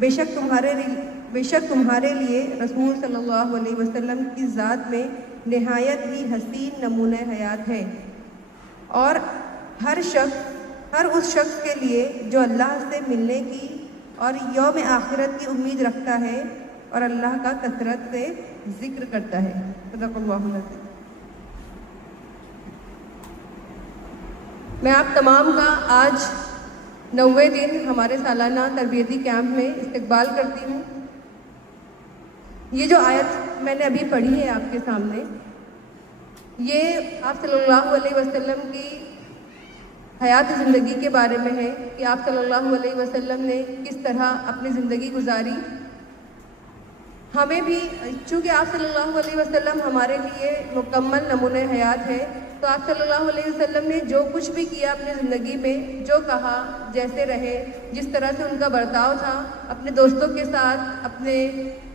बेशक तुम्हारे लिए रसूल सल्लल्लाहु अलैहि वसल्लम की ज़ात में निहायत ही हसीन नमूने हयात है और हर उस शख्स के लिए जो अल्लाह से मिलने की और यौम आखिरत की उम्मीद रखता है और अल्लाह का कसरत से जिक्र करता है। सदक़ल्लाहुल अज़ीम। मैं आप तमाम का आज 9वें दिन हमारे सालाना तरबियती कैंप में इस्तकबाल करती हूँ। ये जो आयत मैंने अभी पढ़ी है आपके सामने, ये आप सल्लल्लाहु अलैहि वसल्लम की हयात ज़िंदगी के बारे में है कि आप सल्लल्लाहु अलैहि वसल्लम ने किस तरह अपनी ज़िंदगी गुजारी। हमें भी, चूँकि आप सल्लल्लाहु अलैहि वसल्लम हमारे लिए मुकम्मल नमूने हयात है, तो आप सल्लल्लाहु अलैहि वसल्लम ने जो कुछ भी किया अपनी ज़िंदगी में, जो कहा, जैसे रहे, जिस तरह से उनका बर्ताव था अपने दोस्तों के साथ, अपने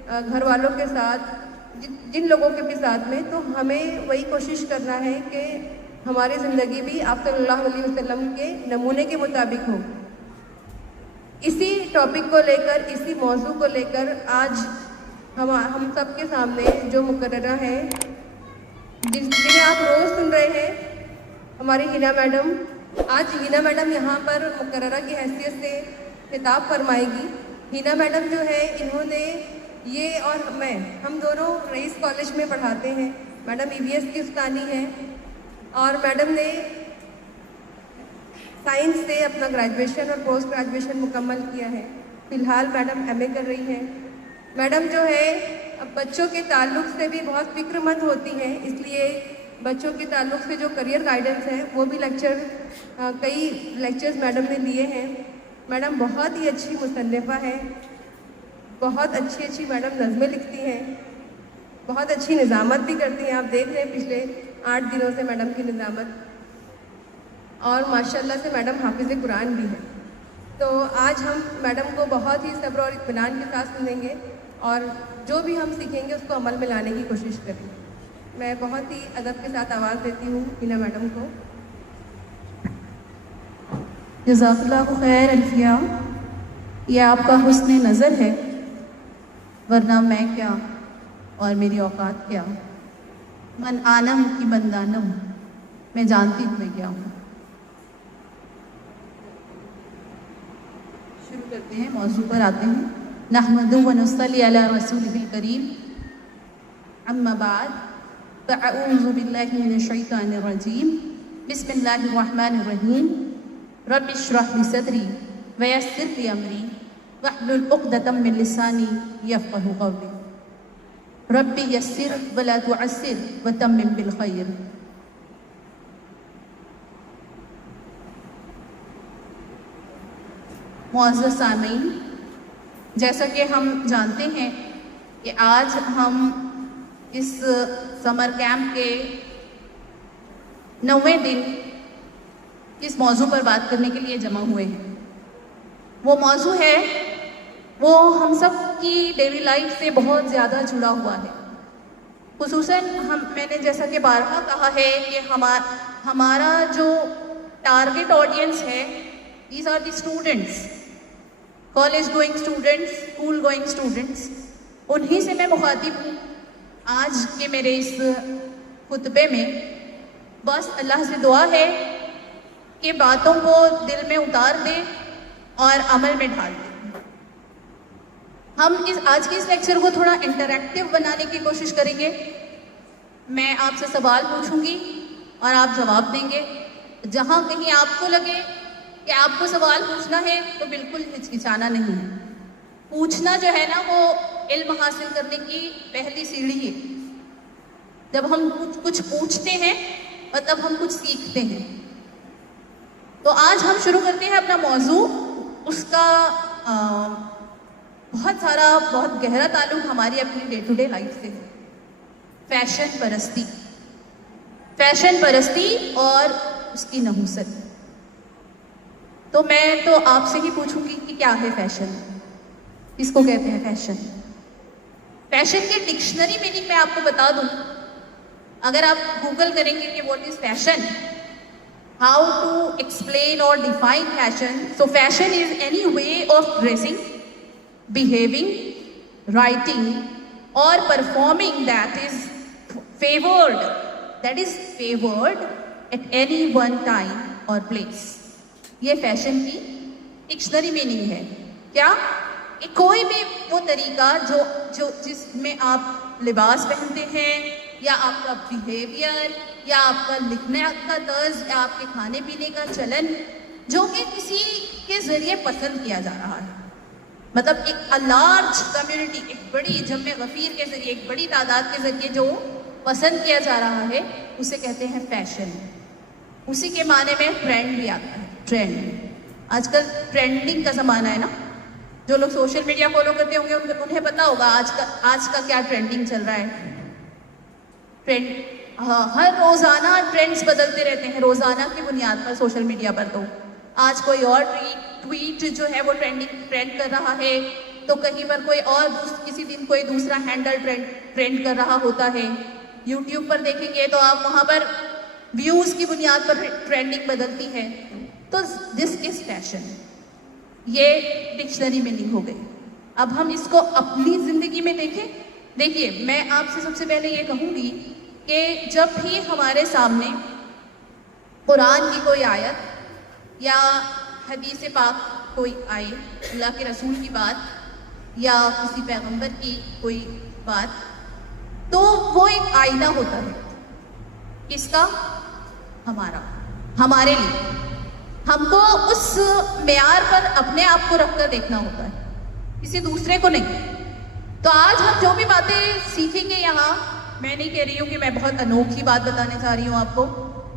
घर वालों के साथ, जिन लोगों के भी साथ में, तो हमें वही कोशिश करना है कि हमारी ज़िंदगी भी आप सल्लल्लाहु अलैहि वसल्लम के नमूने के मुताबिक हो। इसी टॉपिक को लेकर, इसी मौजू को लेकर आज हम सब के सामने जो मुकर्ररा है, जिन्हें आप रोज़ सुन रहे हैं, हमारी हिना मैडम, आज हिना मैडम यहाँ पर मुकर्ररा की हैसियत से खिताब फरमाएगी। हिना मैडम जो है, इन्होंने ये और हम दोनों रईस कॉलेज में पढ़ाते हैं। मैडम EVS की उस्तानी है और मैडम ने साइंस से अपना ग्रेजुएशन और पोस्ट ग्रेजुएशन मुकम्मल किया है। फ़िलहाल मैडम MA कर रही हैं। मैडम जो है अब बच्चों के ताल्लुक़ से भी बहुत फ़िक्रमंद होती हैं, इसलिए बच्चों के ताल्लुक़ से जो करियर गाइडेंस है वो भी कई लेक्चर्स मैडम ने लिए हैं। मैडम बहुत ही अच्छी मुसन्निफ़ा है, बहुत अच्छी मैडम नज़में लिखती हैं, बहुत अच्छी निज़ामत भी करती हैं। आप देख रहे हैं पिछले 8 दिनों से मैडम की निज़ामत, और माशाल्लाह से मैडम हाफिज़ कुरान भी है। तो आज हम मैडम को बहुत ही सब्र और इत्मीनान के साथ सुनेंगे और जो भी हम सीखेंगे उसको अमल में लाने की कोशिश करेंगे। मैं बहुत ही अदब के साथ आवाज़ देती हूँ हिना मैडम को। जज़ाकल्लाहु खैर अल्फिया, ये आपका हुस्न नज़र है, वरना मैं क्या और मेरी औकात क्या। मन आनम की बंदानम, मैं जानती हूँ मैं क्या हूँ। शुरू करते हैं, मौजू पर आते हैं। नहमदु व नसल्ली अला रसूलिहिल करीम, अम्मा बाद, फ़अऊज़ु बिल्लाहि मिनश शैतानिर रजीम, बिस्मिल्लाहिर रहमानिर रहीम। रब्बि इश्रह ली सदरी व यस्सिर ली अमरी वहलुल उक़दतम मिन लिसानी यफ़क़हू क़ौली। रब्बि यस्सिर व ला तुअस्सिर व तम्मिम बिल खैर। मुअज़्ज़ज़ सामीन, जैसा कि हम जानते हैं कि आज हम इस समर कैंप के 9वें दिन इस मौजू पर बात करने के लिए जमा हुए हैं। वो मौजू है, वो हम सब की डेली लाइफ से बहुत ज़्यादा जुड़ा हुआ है। खुसूसन मैंने जैसा कि बारहा कहा है कि हमारा जो टारगेट ऑडियंस है, these are the students, college going students, school going students. उन्हीं से मैं मुखातिब हूँ आज के मेरे इस खुतबे में। बस अल्लाह से दुआ है कि बातों को दिल में उतार दें और अमल में ढाल दें। हम आज के इस लेक्चर को थोड़ा इंटरैक्टिव बनाने की कोशिश करेंगे। मैं आपसे सवाल पूछूंगी और आप जवाब देंगे। जहाँ कहीं आपको लगे कि आपको सवाल पूछना है तो बिल्कुल हिचकिचाना नहीं है। पूछना जो है ना, वो इल्म हासिल करने की पहली सीढ़ी है। जब हम कुछ पूछते हैं मतलब हम कुछ सीखते हैं। तो आज हम शुरू करते हैं अपना मौजू। उसका बहुत गहरा ताल्लुक हमारी अपनी डे टू डे लाइफ से है, फैशन परस्ती। फैशन परस्ती और उसकी नहुसत। तो मैं तो आपसे ही पूछूंगी कि क्या है फैशन, इसको कहते हैं फैशन। फैशन के डिक्शनरी मीनिंग मैं आपको बता दूं, अगर आप गूगल करेंगे कि what is fashion, how to explain और define fashion, so fashion is any way of dressing, behaving, writing or performing that is favored at any one time or place। ये फैशन की डिक्शनरी मीनिंग है। क्या? कोई भी वो तरीका जो जिसमें आप लिबास पहनते हैं, या आपका बिहेवियर, या आपका लिखने का तर्ज, या आपके खाने पीने का चलन, जो कि किसी के जरिए पसंद किया जा रहा है। मतलब एक लार्ज कम्युनिटी, एक बड़ी जम्मे गफीर के जरिए, एक बड़ी तादाद के जरिए जो पसंद किया जा रहा है, उसे कहते हैं फैशन। उसी के माने में ट्रेंड भी आता है। ट्रेंड, आजकल ट्रेंडिंग का ज़माना है ना। जो लोग सोशल मीडिया फॉलो करते होंगे उन्हें पता होगा आज का क्या ट्रेंडिंग चल रहा है। ट्रेंड, हाँ, हर रोज़ाना ट्रेंड्स बदलते रहते हैं, रोज़ाना की बुनियाद पर सोशल मीडिया पर। तो आज कोई और ट्वीट जो है वो ट्रेंड कर रहा है, तो कहीं पर कोई और किसी दिन कोई दूसरा हैंडल ट्रेंड कर रहा होता है। यूट्यूब पर देखेंगे तो आप वहाँ पर व्यूज़ की बुनियाद पर ट्रेंडिंग बदलती है। तो दिस इज फैशन, ये डिक्शनरी मीनिंग हो गई। अब हम इसको अपनी ज़िंदगी में देखें। देखिए, मैं आपसे सबसे पहले ये कहूँगी कि जब भी हमारे सामने कुरान की कोई आयत या हदीस पाक कोई आए, अल्लाह के रसूल की बात या किसी पैगंबर की कोई बात, तो वो एक आईना होता है। किसका? हमारा, हमारे लिए। हमको उस मेयार पर अपने आप को रखकर देखना होता है, किसी दूसरे को नहीं। तो आज हम जो भी बातें सीखेंगे यहाँ, मैं नहीं कह रही हूँ कि मैं बहुत अनोखी बात बताने जा रही हूँ आपको,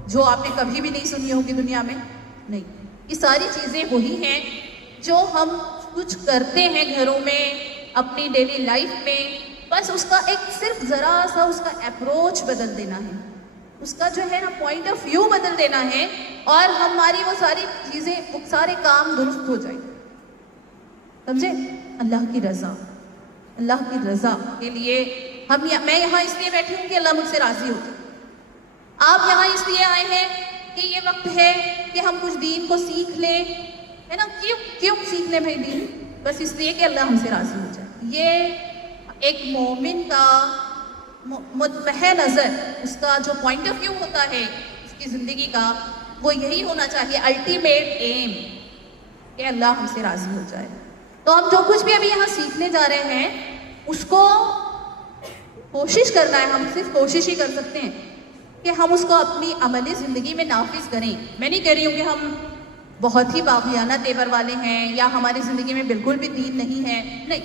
जो आपने कभी भी नहीं सुनी होगी दुनिया में, नहीं। ये सारी चीज़ें वही हैं जो हम कुछ करते हैं घरों में, अपनी डेली लाइफ में, बस उसका एक सिर्फ ज़रा सा उसका अप्रोच बदल देना है, उसका जो है ना पॉइंट ऑफ व्यू बदल देना है, और हमारी वो सारी चीज़ें, वो सारे काम दुरुस्त हो जाए। समझे? अल्लाह की रज़ा, अल्लाह की रज़ा के लिए मैं यहाँ इसलिए बैठी हूँ कि अल्लाह मुझसे राज़ी हो जाए। आप यहाँ इसलिए आए हैं कि ये वक्त है कि हम कुछ दीन को सीख लें, है ना। क्यों सीख लें भाई दीन? बस इसलिए कि अल्लाह हमसे राज़ी हो जाए। ये एक मोमिन का मुतमह नज़र, उसका जो पॉइंट ऑफ व्यू होता है उसकी ज़िंदगी का, वो यही होना चाहिए, अल्टीमेट एम, कि अल्लाह हमसे राज़ी हो जाए। तो हम जो कुछ भी अभी यहाँ सीखने जा रहे हैं, उसको कोशिश करना है। हम सिर्फ कोशिश ही कर सकते हैं कि हम उसको अपनी अमली ज़िंदगी में नाफिज करें। मैं नहीं कह रही हूँ कि हम बहुत ही बागियाना तेवर वाले हैं या हमारी ज़िंदगी में बिल्कुल भी दीन नहीं है, नहीं।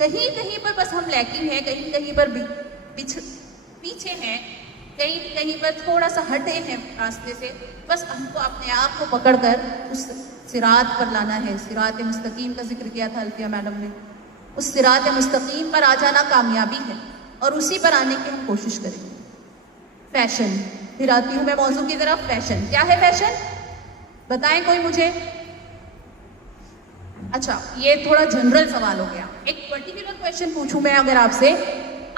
कहीं कहीं पर बस हम लैकिंग हैं, कहीं कहीं पर पीछे हैं, कहीं कहीं पर थोड़ा सा हटे हैं रास्ते से। बस हमको अपने आप को पकड़कर उस सिरात पर लाना है। सिरात मुस्तकीम का जिक्र किया था अल्फिया मैडम ने। उस सिरात मुस्तकीम पर आ जाना कामयाबी है, और उसी पर आने की हम कोशिश करेंगे। फैशन, फिर आती हूँ मैं मौजू की तरफ। फैशन क्या है? फैशन बताएं कोई मुझे। अच्छा, ये थोड़ा जनरल सवाल हो गया। एक पर्टिकुलर क्वेश्चन पूछूं मैं अगर आपसे,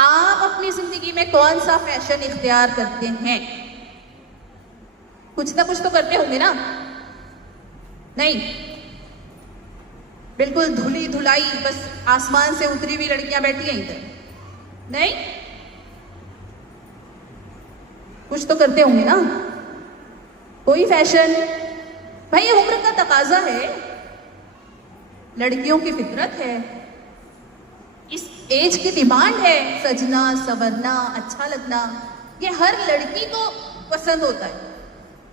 आप अपनी जिंदगी में कौन सा फैशन इख्तियार करते हैं? कुछ ना कुछ तो करते होंगे ना? नहीं, बिल्कुल धुली धुलाई बस आसमान से उतरी हुई लड़कियां बैठी हैं इधर, नहीं, कुछ तो करते होंगे ना। कोई फैशन, भाई ये उम्र का तकाजा है, लड़कियों की फितरत है, इस एज की डिमांड है। सजना, संवरना, अच्छा लगना, ये हर लड़की को पसंद होता है।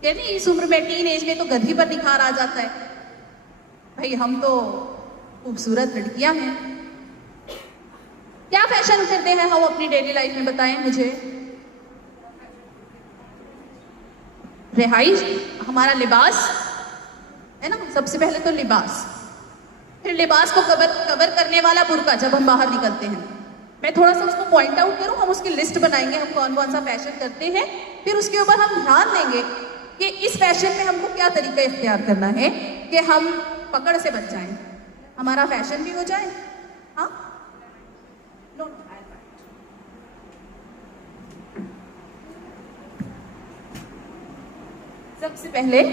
यानी इस उम्र में, टीन एज में तो गधी पर निखार आ जाता है। भाई हम तो खूबसूरत लड़कियां हैं। क्या फैशन करते हैं हम अपनी डेली लाइफ में, बताएं मुझे। रिहाइश, हमारा लिबास है ना, सबसे पहले तो लिबास, फिर लिबास को कवर करने वाला बुर्का जब हम बाहर निकलते हैं, मैं थोड़ा सा उसको पॉइंट आउट करूं, हम उसकी लिस्ट बनाएंगे, हम कौन कौन सा फैशन करते हैं, फिर उसके ऊपर हम ध्यान देंगे कि इस फैशन में हमको क्या तरीका इख्तियार करना है कि हम पकड़ से बच जाएं, हमारा फैशन भी हो जाए। हाँ, नो, सबसे पहले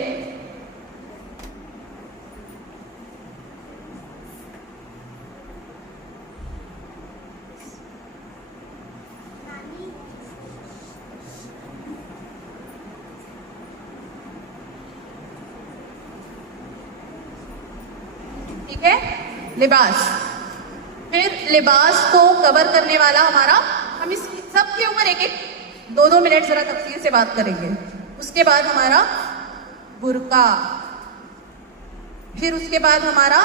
ठीक है, लिबास। फिर लिबास को कवर करने वाला हमारा, हम इस सब के ऊपर एक एक 2-2 मिनट जरा तफसील से बात करेंगे। उसके बाद हमारा बुर्का, फिर उसके बाद हमारा,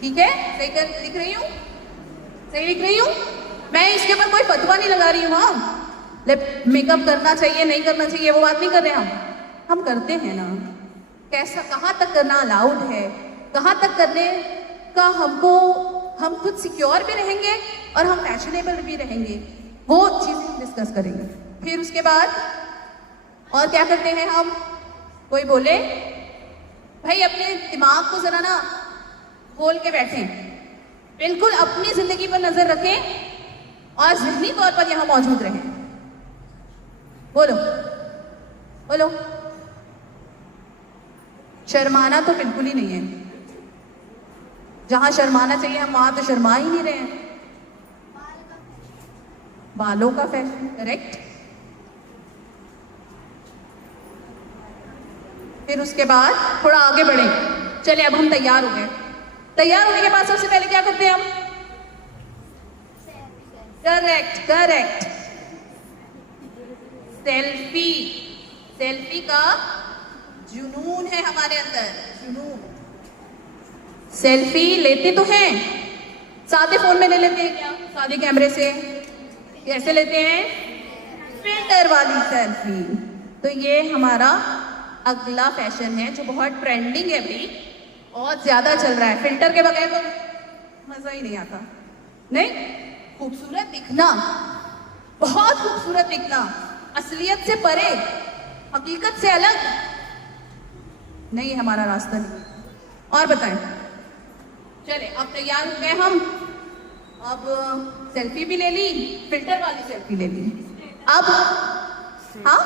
ठीक है, सही कर लिख रही हूँ, सही लिख रही हूँ मैं, इसके ऊपर कोई फतवा नहीं लगा रही हूँ। हाँ, मेकअप करना चाहिए नहीं करना चाहिए वो बात नहीं कर रहे हम करते हैं ना, कैसा कहाँ तक करना अलाउड है, कहाँ तक करने का हमको, हम खुद सिक्योर भी रहेंगे और हम फैशनेबल भी रहेंगे, वो चीज़ें डिस्कस करेंगे। फिर उसके बाद और क्या करते हैं हम, कोई बोले भाई अपने दिमाग को जरा ना खोल के बैठें, बिल्कुल अपनी जिंदगी पर नजर रखें और ज़हनी तौर पर यहाँ मौजूद रहें। बोलो बोलो। शर्माना तो बिल्कुल ही नहीं है, जहां शर्माना चाहिए हम वहां तो शर्मा ही नहीं रहे हैं। बालों का फैशन, करेक्ट। फिर उसके बाद थोड़ा आगे बढ़े, चले अब हम तैयार हो गए। तैयार होने के बाद सबसे पहले क्या करते हैं हम, करेक्ट करेक्ट, सेल्फी। सेल्फी का जुनून है हमारे अंदर, जुनून। सेल्फी लेते तो हैं, सादे फोन में ले लेते हैं क्या, सादे कैमरे से, कैसे लेते हैं, फिल्टर वाली सेल्फी। तो ये हमारा अगला फैशन है जो बहुत ट्रेंडिंग है भाई, बहुत ज्यादा चल रहा है। फिल्टर के बगैर तो मजा ही नहीं आता। नहीं, खूबसूरत दिखना, बहुत खूबसूरत दिखना, असलियत से परे, हकीकत से अलग, नहीं हमारा रास्ता नहीं। और बताएं, चले अब तैयार हो गए हम, अब सेल्फी भी ले ली, फिल्टर वाली सेल्फी ले ली, अब हाँ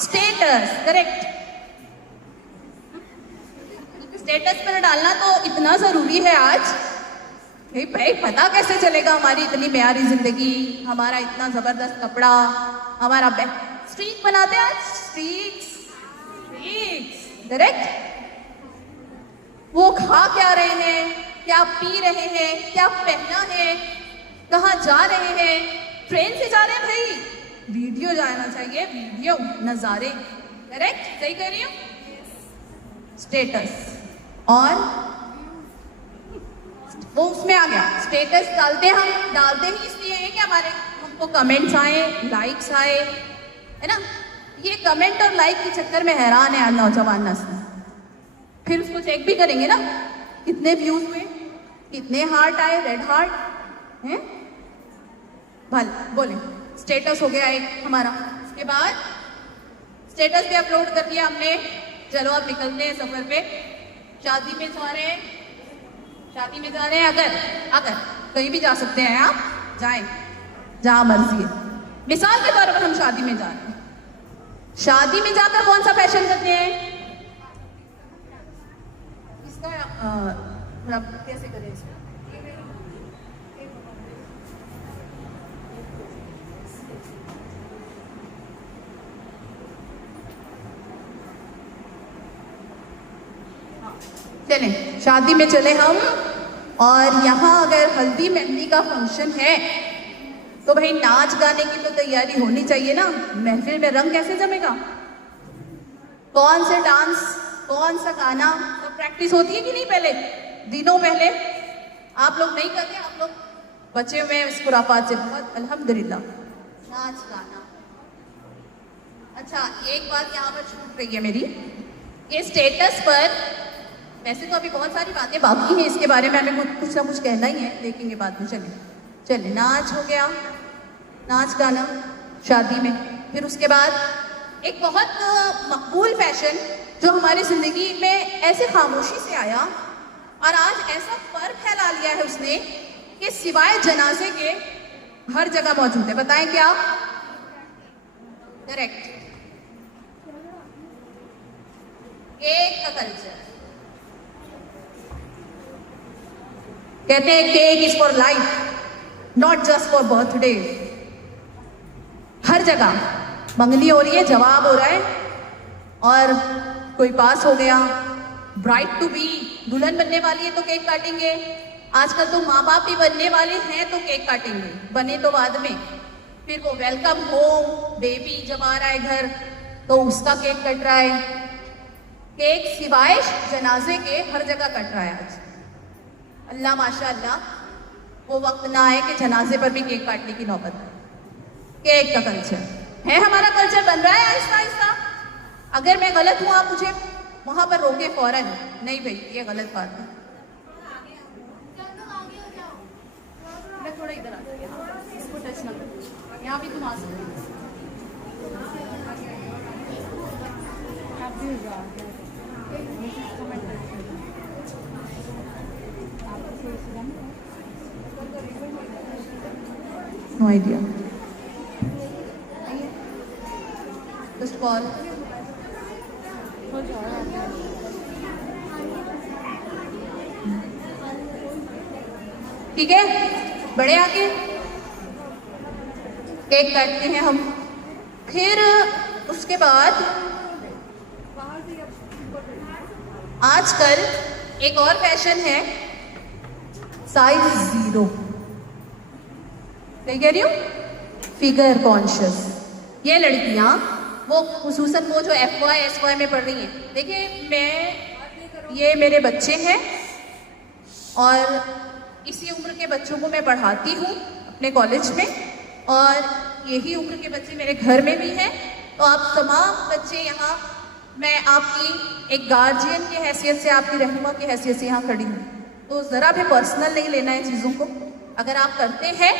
स्टेटस, करेक्ट। स्टेटस पर डालना तो इतना जरूरी है आज, भाई पता कैसे चलेगा हमारी इतनी प्यारी जिंदगी, हमारा इतना जबरदस्त कपड़ा, हमारा स्ट्रीक बनाते हैं आज, स्ट्रीक्स, करेक्ट। वो खा क्या रहे हैं, क्या पी रहे हैं, क्या पहना है, कहाँ जा रहे हैं, ट्रेन से जा रहे हैं भाई, वीडियो जाना चाहिए, वीडियो नजारे, करेक्ट, सही कह रही हूँ। स्टेटस, और वो उसमें आ गया, स्टेटस डालते हम, डालते ही इसलिए है कि हमारे हमको कमेंट्स आए, लाइक्स आए, है ना। ये कमेंट और लाइक के चक्कर में हैरान है नौजवान नस्ल। फिर उसको चेक भी करेंगे ना, कितने व्यूज हुए, कितने हार्ट आए, रेड हार्ट हैं, भल बोले। स्टेटस हो गया एक हमारा। उसके बाद स्टेटस भी अपलोड कर दिया हमने, चलो अब निकलते हैं सफर पे, शादी में जा रहे हैं, शादी में जा रहे हैं, अगर कहीं भी जा सकते हैं आप, जाएं जहां मर्जी है। मिसाल के तौर पर हम शादी में जा रहे हैं, शादी में जाकर कौन सा फैशन करते हैं, इसका कैसे करें इसको, चले शादी में चले हम, और यहाँ अगर हल्दी मेहंदी का फंक्शन है तो भाई नाच गाने की तो तैयारी होनी चाहिए ना, महफिल में रंग कैसे जमेगा, कौन से डांस, कौन सा गाना, तो प्रैक्टिस होती है कि नहीं पहले, दिनों पहले। आप लोग नहीं करते, आप लोग बचे हुए हैं इस खुराफात से बहुत, अल्हम्दुलिल्लाह। नाच गाना, अच्छा एक बात यहाँ पर छूट रही है मेरी, ये स्टेटस पर वैसे तो अभी बहुत सारी बातें बाकी हैं इसके बारे में, हमें कुछ ना कुछ कहना ही है, देखेंगे बाद में। चलिए नाच हो गया, नाच गाना शादी में। फिर उसके बाद एक बहुत मकबूल फैशन जो हमारी ज़िंदगी में ऐसे खामोशी से आया और आज ऐसा पर फैला लिया है उसने कि सिवाय जनाजे के हर जगह मौजूद है। बताएं क्या? करेक्ट, केक का कल्चर। कहते हैं cake is for life, not just for birthday. हर जगह मंगनी हो रही है, जवाब हो रहा है, और कोई पास हो गया, ब्राइड टू बी दुल्हन बनने वाली है तो केक काटेंगे। आजकल तो माँ बाप भी बनने वाले हैं तो केक काटेंगे, बने तो बाद में। फिर वो वेलकम होम बेबी जब आ रहा है घर तो उसका केक कट रहा है। केक सिवाय जनाजे के हर जगह कट रहा है आज। अल्लाह माशाअल्लाह वो वक्त ना आए कि जनाजे पर भी केक काटने की नौबत आए। केक का कल्चर है, हमारा कल्चर बन रहा है आहिस्ता आहिस्ता। अगर मैं गलत हूं आप मुझे वहां पर रोके फौरन, नहीं भाई ये गलत बात है। मैं थोड़ा इधर आ जाऊंगी, इसको टच ना करो, यहाँ भी तुम आ सकते हो। No idea, just call. ठीक है, बड़े आके केक काटते हैं हम। फिर उसके बाद आजकल एक और फैशन है, साइज 0। सही कह रही हूँ? Figure conscious. ये लड़कियां वो खुसूसन वो जो FY SY में पढ़ रही हैं। देखिए ये मेरे बच्चे हैं और इसी उम्र के बच्चों को मैं पढ़ाती हूँ अपने कॉलेज में, और यही उम्र के बच्चे मेरे घर में भी हैं। तो आप तमाम बच्चे यहाँ, मैं आपकी एक गार्जियन की हैसियत से, आपकी रहनुमा की हैसियत से यहाँ खड़ी हूँ। तो ज़रा भी पर्सनल नहीं लेना है चीज़ों को। अगर आप करते हैं,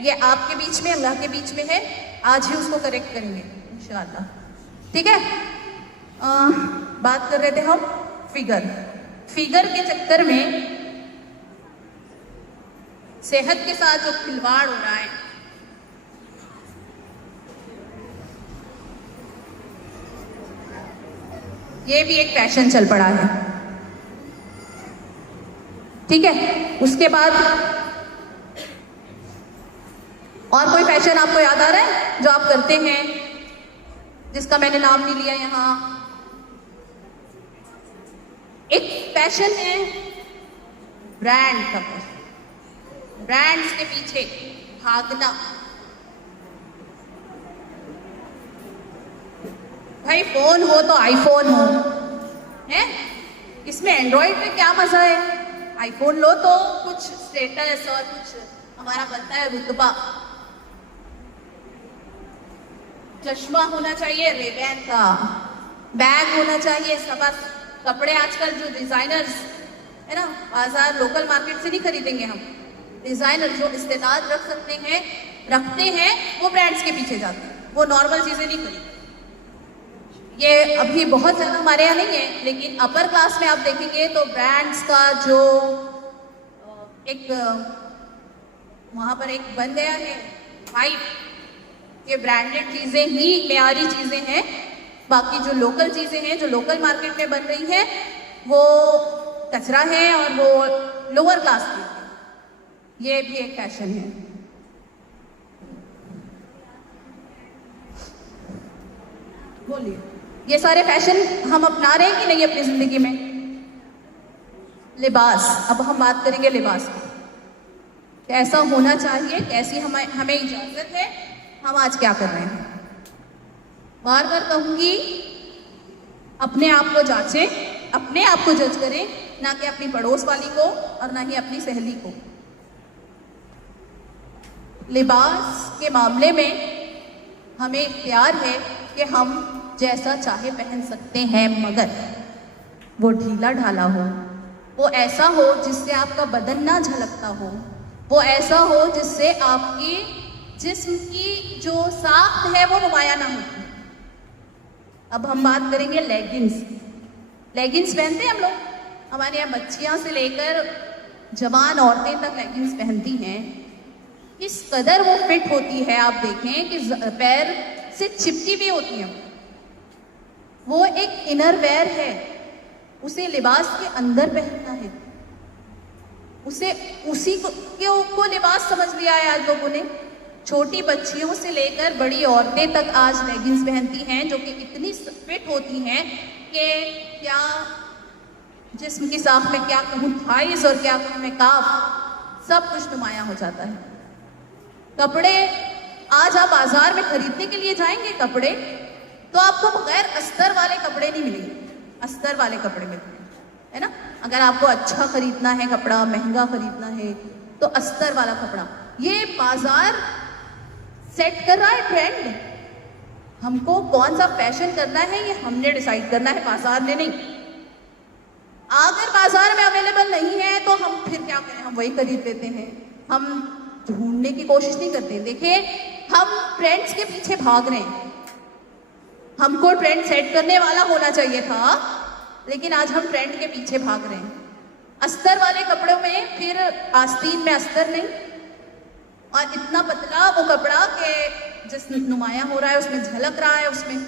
ये आपके बीच में, अल्लाह के बीच में है, आज ही उसको करेक्ट करेंगे इंशाअल्लाह। ठीक है, बात कर रहे थे हम फिगर के चक्कर में सेहत के साथ जो खिलवाड़ हो रहा है, ये भी एक फैशन चल पड़ा है। ठीक है, उसके बाद और कोई फैशन आपको याद आ रहा है जो आप करते हैं, जिसका मैंने नाम नहीं लिया यहाँ? एक फैशन है ब्रांड का, ब्रांड्स के पीछे भागना। भाई फोन हो तो आईफोन हो, है? इसमें एंड्रॉइड में क्या मजा है? आईफोन लो तो कुछ स्टेटस और कुछ हमारा बनता है रुतबा। चश्मा होना चाहिए रेबैन का, बैग होना चाहिए सबस। कपड़े आजकल जो डिजाइनर्स है ना, बाजार लोकल मार्केट से नहीं खरीदेंगे हम, डिजाइनर जो इस्तेदाद रखते हैं वो ब्रांड्स के पीछे जाते हैं, वो नॉर्मल चीजें नहीं खरीदते। ये अभी बहुत ज़्यादा हमारे यहाँ नहीं है, लेकिन अपर क्लास में आप देखेंगे तो ब्रांड्स का जो एक वहाँ पर एक बन गया है हाइप, ये ब्रांडेड चीज़ें ही मेयारी चीज़ें हैं। बाकी जो लोकल चीज़ें हैं, जो लोकल मार्केट में बन रही हैं, वो कचरा है और वो लोअर क्लास की है। ये भी एक फैशन है। बोलिए, ये सारे फैशन हम अपना रहे हैं कि नहीं अपनी जिंदगी में? लिबास, अब हम बात करेंगे लिबास की, कैसा होना चाहिए, कैसी हमें इजाजत है, हम आज क्या कर रहे हैं। बार बार कहूंगी, अपने आप को जांचें, अपने आप को जज करें, ना कि अपनी पड़ोस वाली को और ना ही अपनी सहेली को। लिबास के मामले में हमें इख्तियार है कि हम जैसा चाहे पहन सकते हैं, मगर वो ढीला ढाला हो, वो ऐसा हो जिससे आपका बदन ना झलकता हो, वो ऐसा हो जिससे आपकी जिस्म की जो साख्त है वो नुमाया ना हो। अब हम बात करेंगे लेगिंग्स। लेगिंग्स पहनते हैं हम लोग, हमारे यहाँ बच्चियां से लेकर जवान औरतें तक लेगिंग्स पहनती हैं। किस कदर वो फिट होती है आप देखें कि पैर से चिपकी भी होती है। वो एक इनर वेयर है, उसे लिबास के अंदर पहनना है, उसे उसी को लिबास समझ लिया है आज लोगों ने। छोटी बच्चियों से लेकर बड़ी औरतें तक आज लेगिंग्स पहनती हैं, जो कि इतनी फिट होती हैं कि क्या जिस्म की साख में क्या कहूँ थाइस और क्या कहूँ मैं काफ, सब कुछ नुमाया हो जाता है। कपड़े आज आप बाजार में खरीदने के लिए जाएंगे कपड़े, तो आपको बगैर अस्तर वाले कपड़े नहीं मिलेंगे, अस्तर वाले कपड़े मिलते हैं, है ना। अगर आपको अच्छा खरीदना है कपड़ा, महंगा खरीदना है, तो अस्तर वाला कपड़ा। ये बाजार सेट कर रहा है ट्रेंड। हमको कौन सा फैशन करना है ये हमने डिसाइड करना है, बाजार ने नहीं। अगर बाजार में अवेलेबल नहीं है तो हम फिर क्या करें, हम वही खरीद लेते हैं, हम ढूंढने की कोशिश नहीं करते। देखिए, हम ट्रेंड्स के पीछे भाग रहे हैं। हमको ट्रेंड सेट करने वाला होना चाहिए था, लेकिन आज हम ट्रेंड के पीछे भाग रहे हैं। अस्तर वाले कपड़ों में फिर आस्तीन में अस्तर नहीं, और इतना पतला वो कपड़ा कि जिस नुमाया हो रहा है उसमें झलक रहा है उसमें।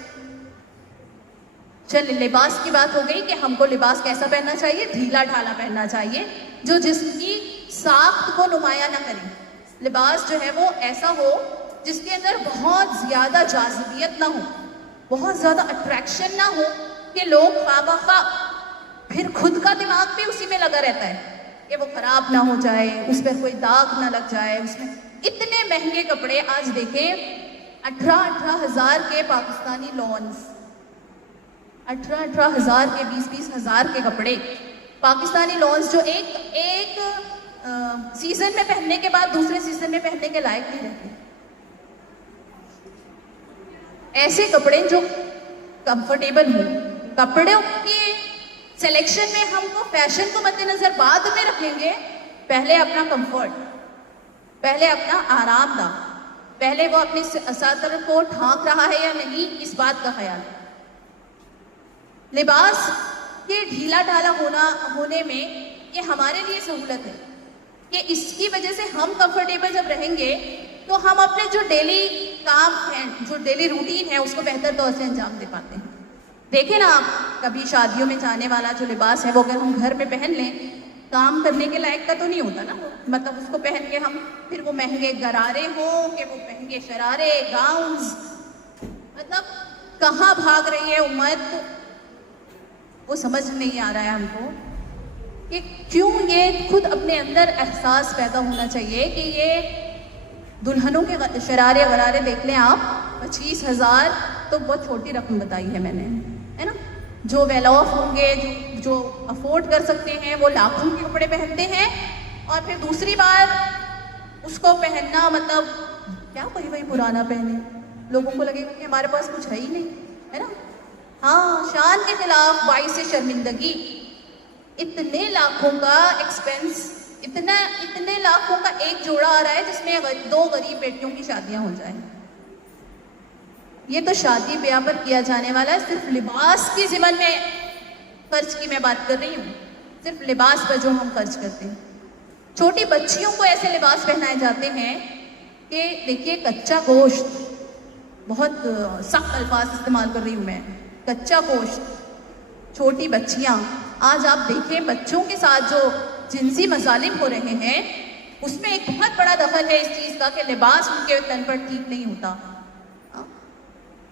चल, लिबास की बात हो गई कि हमको लिबास कैसा पहनना चाहिए, ढीला ढाला पहनना चाहिए, जो जिसकी साख्त को नुमाया ना करे। लिबास जो है वो ऐसा हो जिसके अंदर बहुत ज्यादा जाज़िबियत ना हो, बहुत ज्यादा अट्रैक्शन ना हो, कि लोग खाबखा फिर खुद का दिमाग भी उसी में लगा रहता है कि वो खराब ना हो जाए, उस पर कोई दाग ना लग जाए। उसमें इतने महंगे कपड़े आज देखें, 18-18 हज़ार के पाकिस्तानी लॉन्स, 18-18 हज़ार के, 20-20 हज़ार के कपड़े पाकिस्तानी लॉन्स, जो एक सीजन में पहनने के बाद दूसरे सीजन में पहनने के लायक नहीं रहते। ऐसे कपड़े जो कंफर्टेबल हो। कपड़ों के सिलेक्शन में हमको फैशन को मद्देनजर बाद में रखेंगे, पहले अपना कंफर्ट, पहले अपना आरामदाह, पहले वो अपने सतर को ढांक रहा है या नहीं, इस बात का ख्याल। लिबास के ढीला ढाला होने में ये हमारे लिए सहूलत है कि इसकी वजह से हम कंफर्टेबल जब रहेंगे तो हम अपने जो डेली काम है, जो डेली रूटीन है, उसको बेहतर तौर से अंजाम दे पाते हैं। देखें ना आप, कभी शादियों में जाने वाला जो लिबास है वो अगर हम घर में पहन लें, काम करने के लायक का तो नहीं होता ना। मतलब उसको पहन के हम फिर वो महंगे गरारे हो कि वो महंगे शरारे गाउन्स, मतलब कहाँ भाग रही है उम्मत, वो समझ नहीं आ रहा है हमको कि क्यों। ये खुद अपने अंदर एहसास पैदा होना चाहिए कि ये दुल्हनों के शरारे वरारे देख लें आप, 25 हज़ार तो बहुत छोटी रकम बताई है मैंने, है ना। जो वेल ऑफ होंगे, जो अफोर्ड कर सकते हैं, वो लाखों के कपड़े पहनते हैं, और फिर दूसरी बार उसको पहनना मतलब क्या वही पुराना पहने, लोगों को लगेगा कि हमारे पास कुछ है ही नहीं, है ना। हाँ, शान के खिलाफ बाइस से शर्मिंदगी। इतने लाखों का एक्सपेंस, इतने लाखों का एक जोड़ा आ रहा है जिसमें 2 गरीब बेटियों की शादियां हो जाए। ये तो शादी ब्याह पर किया जाने वाला है, सिर्फ लिबास के ज़िमन में खर्च की मैं बात कर रही हूँ, सिर्फ लिबास पर जो हम खर्च करते हैं। छोटी बच्चियों को ऐसे लिबास पहनाए जाते हैं कि देखिए, कच्चा गोश्त, बहुत सख्त अल्फाज इस्तेमाल कर रही हूँ मैं, कच्चा गोश्त, छोटी बच्चियाँ। आज आप देखें बच्चों के साथ जो जिनसी मजालिम हो रहे हैं, उसमें एक बहुत बड़ा दखल है इस चीज़ का कि लिबास उनके तन पर ठीक नहीं होता।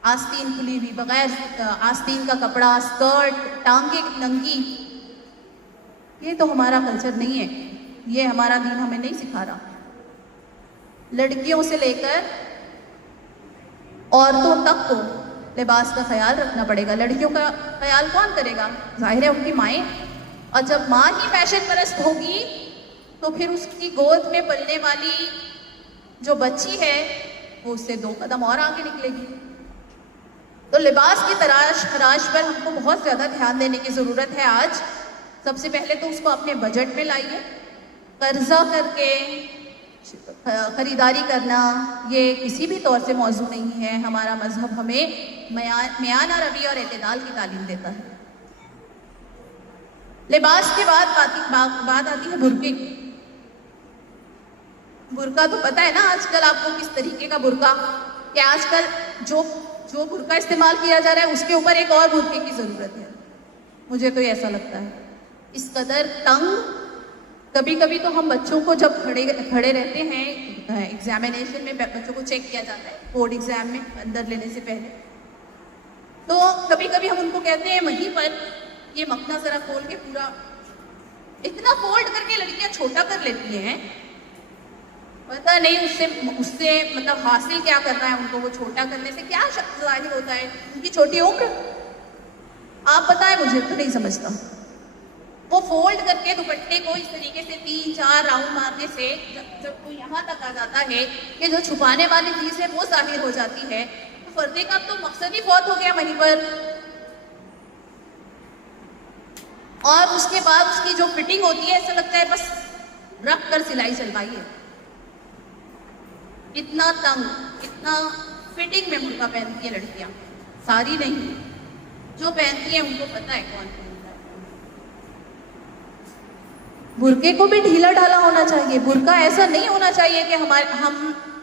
आस्तीन खुली हुई, बगैर आस्तीन का कपड़ा, स्कर्ट, टांगे नंगी, ये तो हमारा कल्चर नहीं है, ये हमारा दीन हमें नहीं सिखा रहा। लड़कियों से लेकर औरतों तक को लिबास का ख्याल रखना पड़ेगा। लड़कियों का ख्याल कौन करेगा? जाहिर है उनकी माएँ। और जब माँ ही फैशन परस्त होगी तो फिर उसकी गोद में पलने वाली जो बच्ची है वो उससे 2 कदम और आगे निकलेगी। तो लिबास की तराश खराश पर हमको बहुत ज़्यादा ध्यान देने की ज़रूरत है आज। सबसे पहले तो उसको अपने बजट में लाइए। कर्जा करके खरीदारी करना ये किसी भी तौर से मौजू नहीं है। हमारा मजहब हमें मयाना रवैया और एतदाल की तालीम देता है। लिबास के बाद बात आती है बुर्के की। बुर्का तो पता है ना आजकल आपको किस तरीके का बुर्का, कि आजकल जो बुर्का इस्तेमाल किया जा रहा है उसके ऊपर एक और बुर्के की ज़रूरत है। मुझे तो ऐसा लगता है इस कदर तंग। कभी कभी तो हम बच्चों को जब खड़े रहते हैं एग्जामिनेशन में, बच्चों को चेक किया जाता है बोर्ड एग्जाम में अंदर लेने से पहले, तो कभी कभी हम उनको कहते हैं वहीं पर ये मखना जरा खोल के पूरा इतना फोल्ड करके लड़कियां छोटा कर लेती हैं। पता नहीं उससे मतलब हासिल क्या करना है उनको, वो छोटा करने से क्या जाहिर होता है, उनकी छोटी उम्र। आप बताएं, मुझे तो नहीं समझता। वो फोल्ड करके दुपट्टे को इस तरीके से 3-4 राउंड मारने से जब वो यहाँ तक आ जाता है कि जो छुपाने वाली चीज है वो जाहिर हो जाती है, तो पर्दे का तो मकसद ही फौत हो गया वहीं पर। और उसके बाद उसकी जो फिटिंग होती है ऐसा लगता है बस रख कर सिलाई चलवाइए। इतना तंग, इतना फिटिंग में बुर्का पहनती है लड़कियां, सारी नहीं, जो पहनती है उनको पता है कौन पहनता है। बुर्के को भी ढीला ढाला होना चाहिए। बुर्का ऐसा नहीं होना चाहिए कि हम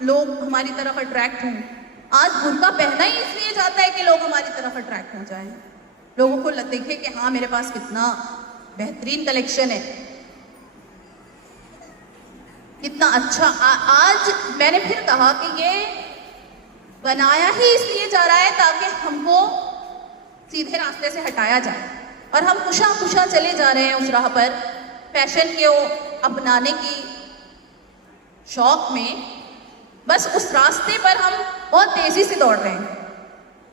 लोग हमारी तरफ अट्रैक्ट हों। आज बुर्का पहना ही इसलिए जाता है कि लोग हमारी तरफ अट्रैक्ट हो जाएं, लोगों को देखे कि हाँ मेरे पास कितना बेहतरीन कलेक्शन है, कितना अच्छा। आज मैंने फिर कहा कि ये बनाया ही इसलिए जा रहा है ताकि हमको सीधे रास्ते से हटाया जाए, और हम खुशा चले जा रहे हैं उस राह पर, फैशन को अपनाने की शौक में। बस उस रास्ते पर हम बहुत तेजी से दौड़ रहे हैं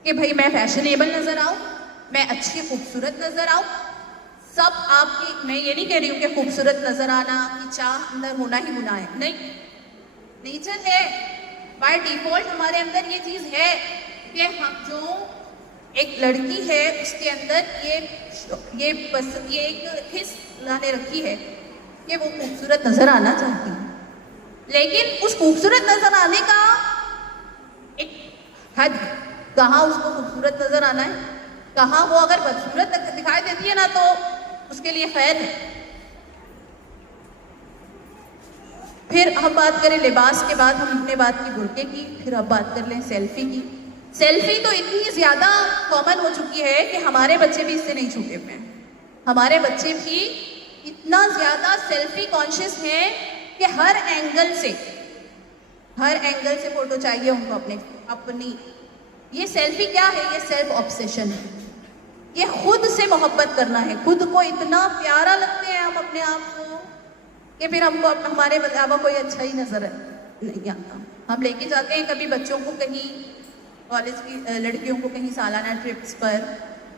कि भाई मैं फैशनेबल नजर आऊं, मैं अच्छी खूबसूरत नजर आऊं। सब आपकी, मैं ये नहीं कह रही हूँ कि खूबसूरत नजर आना की चाह अंदर होना ही गुनाह है, नहीं, नेचर है, बाय डिफॉल्ट हमारे अंदर ये चीज है कि हम जो एक लड़की है उसके अंदर ये एक हिस्स लाने रखी है कि वो खूबसूरत नजर आना चाहती है, लेकिन उस खूबसूरत नजर आने का एक हद, कहाँ उसको खूबसूरत नजर आना है, कहाँ वो अगर बदसूरत दिखाई देती है ना तो उसके लिए खैर है। फिर हम बात करें लिबास के बाद, हमने बात की बुर्के की, फिर अब बात कर लें सेल्फी की। सेल्फी तो इतनी ज्यादा कॉमन हो चुकी है कि हमारे बच्चे भी इससे नहीं छूटे हुए हैं। हमारे बच्चे भी इतना ज्यादा सेल्फी कॉन्शियस हैं कि हर एंगल से फोटो चाहिए उनको अपनी। ये सेल्फी क्या है? ये सेल्फ ऑब्सेशन है, ये खुद से मोहब्बत करना है। खुद को इतना प्यारा लगते हैं हम अपने आप को कि फिर हमको हमारे अलावा कोई अच्छा ही नजर नहीं आता। हम लेके जाते हैं कभी बच्चों को कहीं, कॉलेज की लड़कियों को कहीं सालाना ट्रिप्स पर,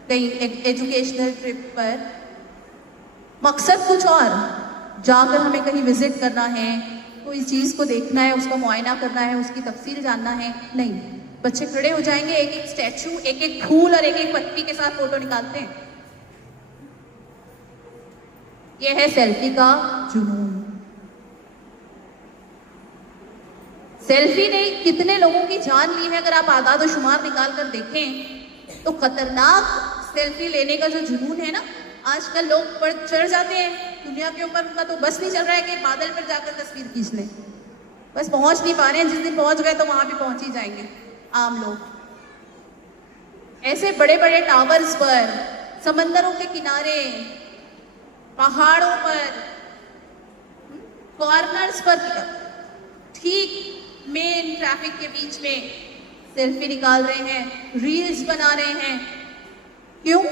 कहीं एजुकेशनल ट्रिप पर, मकसद कुछ और, जाकर हमें कहीं विजिट करना है, कोई चीज़ को देखना है, उसका मुआयना करना है, उसकी तफसील जानना है। नहीं, बच्चे खड़े हो जाएंगे, एक एक स्टैचू, एक एक फूल और एक एक पत्ती के साथ फोटो निकालते हैं। यह है सेल्फी का जुनून। सेल्फी ने कितने लोगों की जान ली है, अगर आप आदाद और शुमार निकाल कर देखें तो खतरनाक सेल्फी लेने का जो जुनून है ना, आजकल लोग पर चढ़ जाते हैं दुनिया के ऊपर, उनका तो बस नहीं चल रहा है कि बादल पर जाकर तस्वीर खींच लें, बस पहुंच नहीं पा रहे हैं। जिस दिन पहुंच गए तो वहां भी पहुंच ही जाएंगे आम लोग। ऐसे बड़े बड़े टावर्स पर, समंदरों के किनारे, पहाड़ों पर, कॉर्नर्स पर, ठीक मेन ट्रैफिक के बीच में सेल्फी निकाल रहे हैं, रील्स बना रहे हैं। क्यों?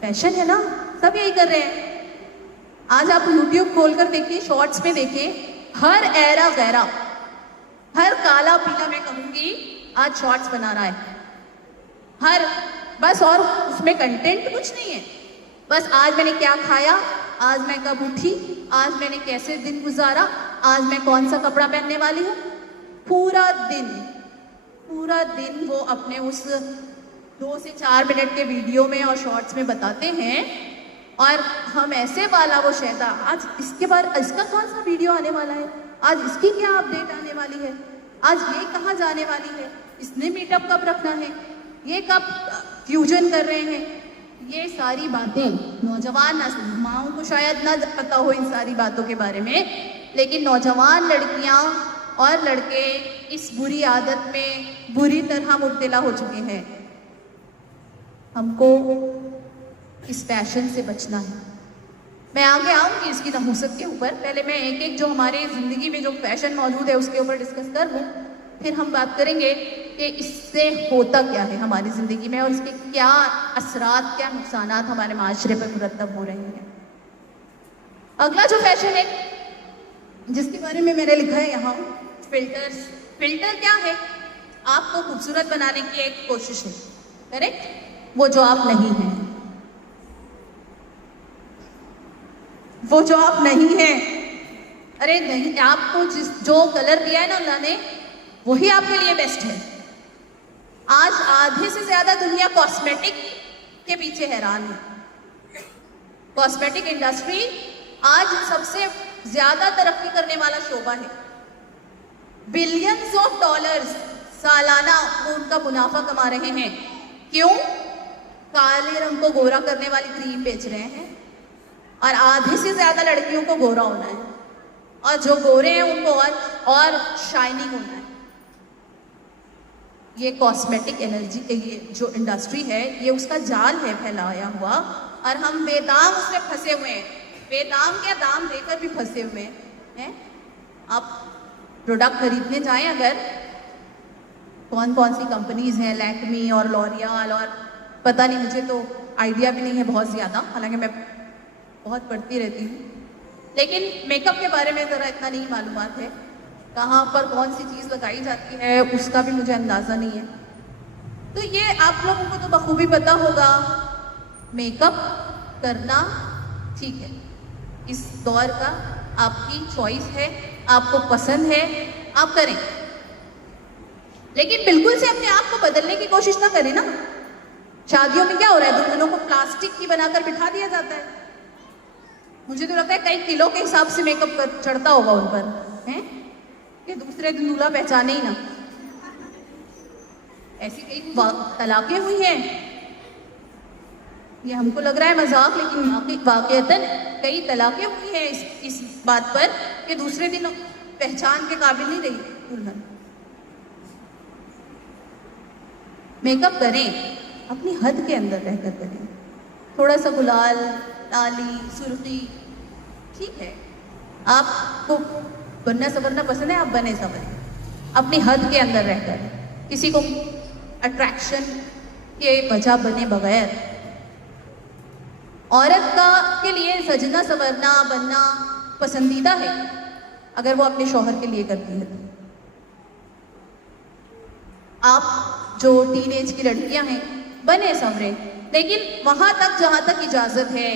फैशन है ना, सब यही कर रहे हैं। आज आप YouTube खोलकर देखिए, शॉर्ट्स में देखिए, हर ऐरा गैरा, हर काला पीला, मैं कहूंगी आज शॉर्ट्स बना रहा है हर, बस, और उसमें कंटेंट कुछ नहीं है, बस आज मैंने क्या खाया, आज मैं कब उठी, आज मैंने कैसे दिन गुजारा, आज मैं कौन सा कपड़ा पहनने वाली हूँ। पूरा दिन वो अपने उस 2 से 4 मिनट के वीडियो में और शॉर्ट्स में बताते हैं और हम ऐसे वाला वो शहदा, आज इसके बारे इसका कौन सा वीडियो आने वाला है, आज इसकी क्या अपडेट आने वाली है, आज ये कहाँ जाने वाली है, इसने मीटअप कब रखना है, ये कब फ्यूजन कर रहे हैं, ये सारी बातें नौजवान माओं को शायद ना पता हो इन सारी बातों के बारे में, लेकिन नौजवान लड़कियां और लड़के इस बुरी आदत में बुरी तरह मुब्तला हो चुके हैं। हमको इस फैशन से बचना है। मैं आगे आऊंगी इसकी नहूसत के ऊपर, पहले मैं एक एक जो हमारे ज़िंदगी में जो फैशन मौजूद है उसके ऊपर डिस्कस कर लूँ, फिर हम बात करेंगे कि इससे होता क्या है हमारी ज़िंदगी में और इसके क्या असरात, क्या नुकसानात हमारे माशरे पर मुरतब हो रहे हैं। अगला जो फैशन है जिसके बारे में मैंने लिखा है यहाँ, फिल्टर्स। फिल्टर क्या है? आपको खूबसूरत बनाने की एक कोशिश है, करेक्ट? वो जो आप नहीं हैं, वो जो आप नहीं हैं, अरे नहीं, आपको जो कलर दिया है ना अल्लाह ने, वही आपके लिए बेस्ट है। आज आधे से ज्यादा दुनिया कॉस्मेटिक के पीछे हैरान है। कॉस्मेटिक इंडस्ट्री आज सबसे ज्यादा तरक्की करने वाला शोबा है। बिलियंस ऑफ डॉलर्स सालाना वो उनका मुनाफा कमा रहे हैं। क्यों? काले रंग को गोरा करने वाली क्रीम बेच रहे हैं और आधे से ज्यादा लड़कियों को गोरा होना है और जो गोरे हैं उनको और शाइनिंग होना है। ये कॉस्मेटिक एनर्जी, ये जो इंडस्ट्री है, ये उसका जाल है फैलाया हुआ और हम बेदाम उसमें फंसे हुए हैं। बेदाम क्या, दाम देकर भी फंसे हुए हैं। आप प्रोडक्ट खरीदने जाएं अगर, कौन कौन सी कंपनीज हैं, लैक्मी और लॉरियल और पता नहीं, मुझे तो आइडिया भी नहीं है बहुत ज़्यादा, हालांकि मैं बहुत पढ़ती रहती हूँ, लेकिन मेकअप के बारे में ज़रा इतना नहीं मालूमात है। कहाँ पर कौन सी चीज़ लगाई जाती है उसका भी मुझे अंदाज़ा नहीं है। तो ये आप लोगों को तो बखूबी पता होगा, मेकअप करना ठीक है, इस दौर का आपकी चॉइस है, आपको पसंद है, आप करें, लेकिन बिल्कुल से अपने आप को बदलने की कोशिश ना करें ना। शादियों में क्या हो रहा है, दुल्हनों को प्लास्टिक की बनाकर बिठा दिया जाता है। मुझे तो लगता है कई किलो के हिसाब से मेकअप चढ़ता होगा उन पर, हैं कि दूसरे दिन दूल्हा पहचाने ही ना। ऐसी कई तलाकें हुई हैं। ये हमको लग रहा है मजाक, लेकिन वाकईतन कई तलाकें हुई हैं इस बात पर कि दूसरे दिन पहचान के काबिल नहीं रही दुल्हन। मेकअप करें, अपनी हद के अंदर रहकर करें। थोड़ा सा गुलाल, लाली, सुर्खी ठीक है, आपको बनना संवरना पसंद है, आप बने संवरे, अपनी हद के अंदर रहकर, किसी को अट्रैक्शन के वजह बने बगैर। औरत के लिए सजना संवरना बनना पसंदीदा है अगर वो अपने शौहर के लिए करती है। आप जो टीनेज की लड़कियां हैं, बने संवरे, लेकिन वहां तक जहां तक इजाजत है,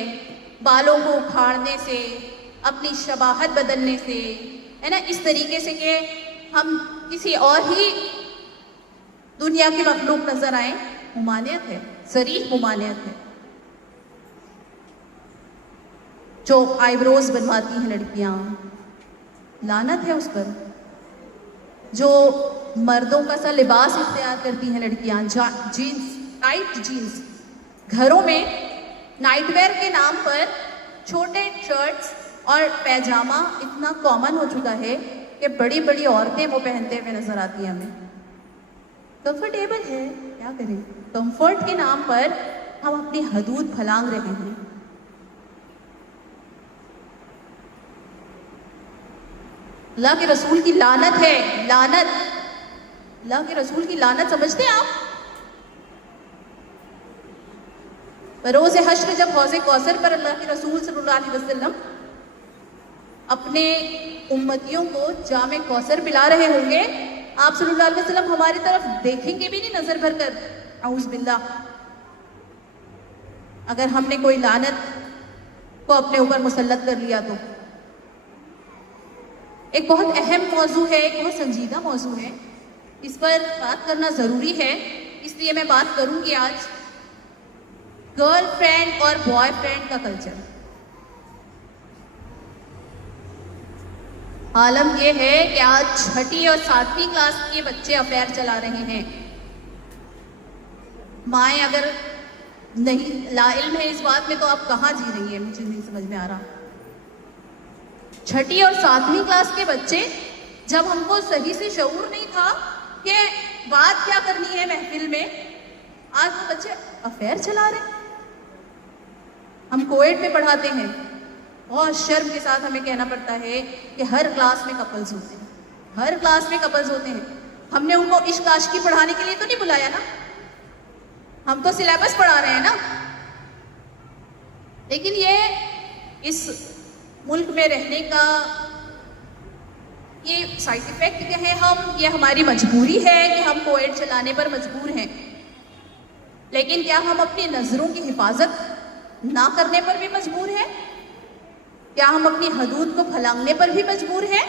बालों को उखाड़ने से, अपनी शबाहत बदलने से, है ना, इस तरीके से कि हम किसी और ही दुनिया के मखलूक नजर आए, मुमानियत है, सरीह मुमानियत है। जो आईब्रोज बनवाती हैं लड़कियां, लानत है उस पर। जो मर्दों का सा लिबास इख्तियार करती हैं लड़कियां, जीन्स, टाइट जीन्स, घरों में नाइटवेयर के नाम पर छोटे शर्ट्स और पैजामा इतना कॉमन हो चुका है कि बड़ी बड़ी औरतें वो पहनते हुए नजर आती हैं हमें। कंफर्टेबल है, क्या करें, कंफर्ट के नाम पर हम अपनी हदूद फलांग रहे हैं। अल्लाह के रसूल की लानत है, लानत, अल्लाह के रसूल की लानत समझते हैं आप? बरोज़ हश्र जब हौज़े कौसर पर अल्लाह के रसूल सल्लल्लाहु अलैहि वसल्लम अपने उम्मतियों को जामे कौसर पिला रहे होंगे, आप सल्लल्लाहु अलैहि वसल्लम हमारी तरफ देखेंगे भी नहीं नजर भर कर, औज़ बिल्लाह। अगर हमने कोई लानत को अपने ऊपर मुसल्लत कर लिया तो। एक बहुत अहम मौजू है, एक बहुत संजीदा मौजू है, इस पर बात करना ज़रूरी है, इसलिए मैं बात करूंगी आज। गर्लफ्रेंड और बॉयफ्रेंड का कल्चर। आलम यह है कि आज 6ठी और 7वीं क्लास के बच्चे अफेयर चला रहे हैं। माएँ अगर नहीं लाइल्म है इस बात में तो आप कहाँ जी रही है, मुझे नहीं समझ में आ रहा। 6ठी और 7वीं क्लास के बच्चे, जब हमको सही से शऊर नहीं था कि बात क्या करनी है महफिल में, आज वो बच्चे अफेयर चला रहे हैं। हम कोएड में पढ़ाते हैं, बहुत शर्म के साथ हमें कहना पड़ता है कि हर क्लास में कपल्स होते हैं, हर क्लास में कपल्स होते हैं। हमने उनको इश्क आशिकी पढ़ाने के लिए तो नहीं बुलाया ना, हम तो सिलेबस पढ़ा रहे हैं ना। लेकिन ये इस मुल्क में रहने का ये साइड इफेक्ट क्या है, हम ये हमारी मजबूरी है कि हम कोएड चलाने पर मजबूर हैं। लेकिन क्या हम अपनी नजरों की हिफाजत ना करने पर भी मजबूर हैं? क्या हम अपनी हदूद को फलांगने पर भी मजबूर हैं?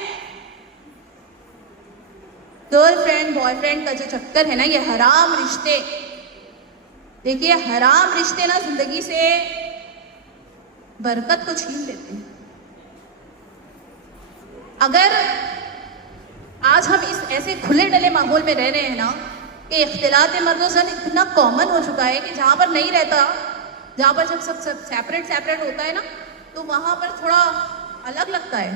गर्लफ्रेंड बॉयफ्रेंड का जो चक्कर है ना, ये हराम रिश्ते, देखिए हराम रिश्ते ना जिंदगी से बरकत को छीन लेते हैं। अगर आज हम इस ऐसे खुले डले माहौल में रह रहे हैं ना कि इख्तिलात मर्द ज़न इतना कॉमन हो चुका है कि जहाँ पर नहीं रहता, जहाँ पर जब सब सेपरेट होता है ना, तो वहाँ पर थोड़ा अलग लगता है।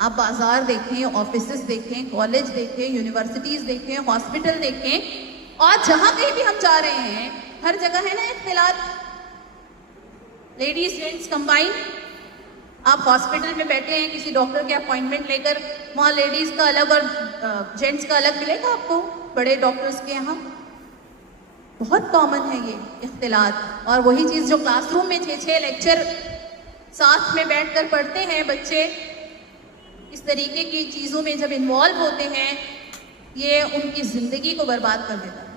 आप बाजार देखें, ऑफिसेस देखें, कॉलेज देखें, यूनिवर्सिटीज़ देखें, हॉस्पिटल देखें, और जहाँ कहीं भी हम जा रहे हैं हर जगह है ना इख्तिलात, लेडीज जेंट्स कंबाइन। आप हॉस्पिटल में बैठे हैं किसी डॉक्टर के अपॉइंटमेंट लेकर, वहाँ लेडीज का अलग और जेंट्स का अलग मिलेगा आपको बड़े डॉक्टर्स के यहाँ। बहुत कॉमन है ये इख्तिलात। और वही चीज़ जो क्लासरूम में 6 लेक्चर साथ में बैठकर पढ़ते हैं बच्चे, इस तरीके की चीज़ों में जब इन्वॉल्व होते हैं, ये उनकी ज़िंदगी को बर्बाद कर देता है।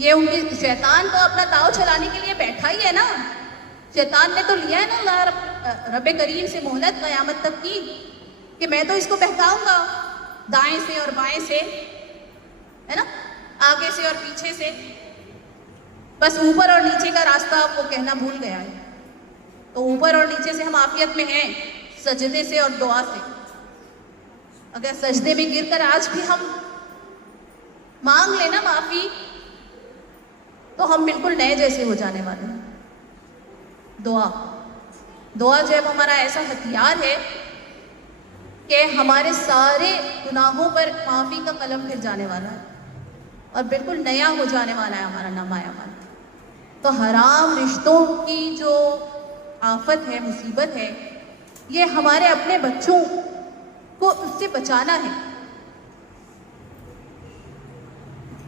ये उनकी शैतान को अपना दाव चलाने के लिए बैठा ही है ना। शैतान ने तो लिया है ना रब करीम से मोहलत क़यामत तक की, कि मैं तो इसको बहकाऊंगा दाएं से और बाएं से, है ना, आगे से और पीछे से। बस ऊपर और नीचे का रास्ता आपको कहना भूल गया है। तो ऊपर और नीचे से हम आफियत में हैं, सजदे से और दुआ से। अगर सजदे में गिरकर आज भी हम मांग लेना माफी, तो हम बिल्कुल नए जैसे हो जाने वाले हैं। दुआ जो है वो हमारा ऐसा हथियार है कि हमारे सारे गुनाहों पर माफी का कलम फिर जाने वाला है और बिल्कुल नया हो जाने वाला है हमारा नामाया वाला। तो हराम रिश्तों की जो आफत है, मुसीबत है, ये हमारे अपने बच्चों को उससे बचाना है।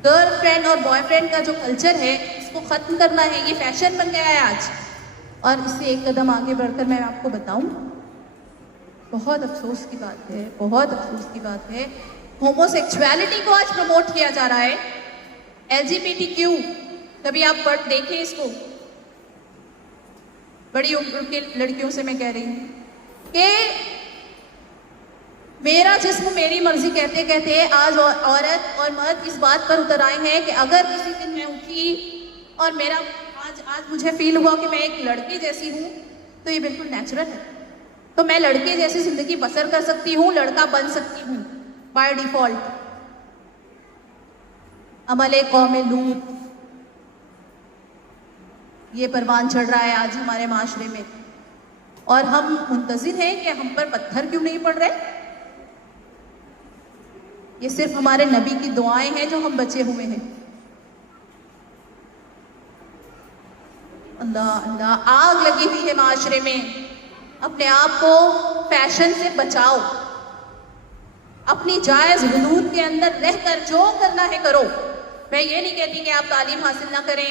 गर्लफ्रेंड और बॉयफ्रेंड का जो कल्चर है, इसको खत्म करना है। ये फैशन बन गया है आज। और इससे एक कदम आगे बढ़कर मैं आपको बताऊं, बहुत अफसोस की बात है, बहुत अफसोस की बात है, होमोसेक्सुअलिटी को आज प्रमोट किया जा रहा है। LGBTQ, कभी आप पढ़ देखें इसको, बड़ी उम्र के लड़कियों से मैं कह रही हूँ कि मेरा जिस्म मेरी मर्जी कहते कहते आज औरत और मर्द इस बात पर उतर आए हैं कि अगर किसी दिन मैं उठी और मेरा आज मुझे फील हुआ कि मैं एक लड़के जैसी हूँ, तो ये बिल्कुल नेचुरल है। तो मैं लड़के जैसी जिंदगी बसर कर सकती हूँ, लड़का बन सकती हूँ बाय डिफॉल्ट। अमले कौमे लूत ये परवान चढ़ रहा है आज हमारे माशरे में, और हम मुंतजिर हैं कि हम पर पत्थर क्यों नहीं पड़ रहे। ये सिर्फ हमारे नबी की दुआएं हैं जो हम बचे हुए हैं। अल्लाह अल्लाह, आग लगी हुई है माशरे में। अपने आप को फैशन से बचाओ, अपनी जायज हुदूद के अंदर रहकर जो करना है करो। मैं ये नहीं कहती कि आप तालीम हासिल ना करें,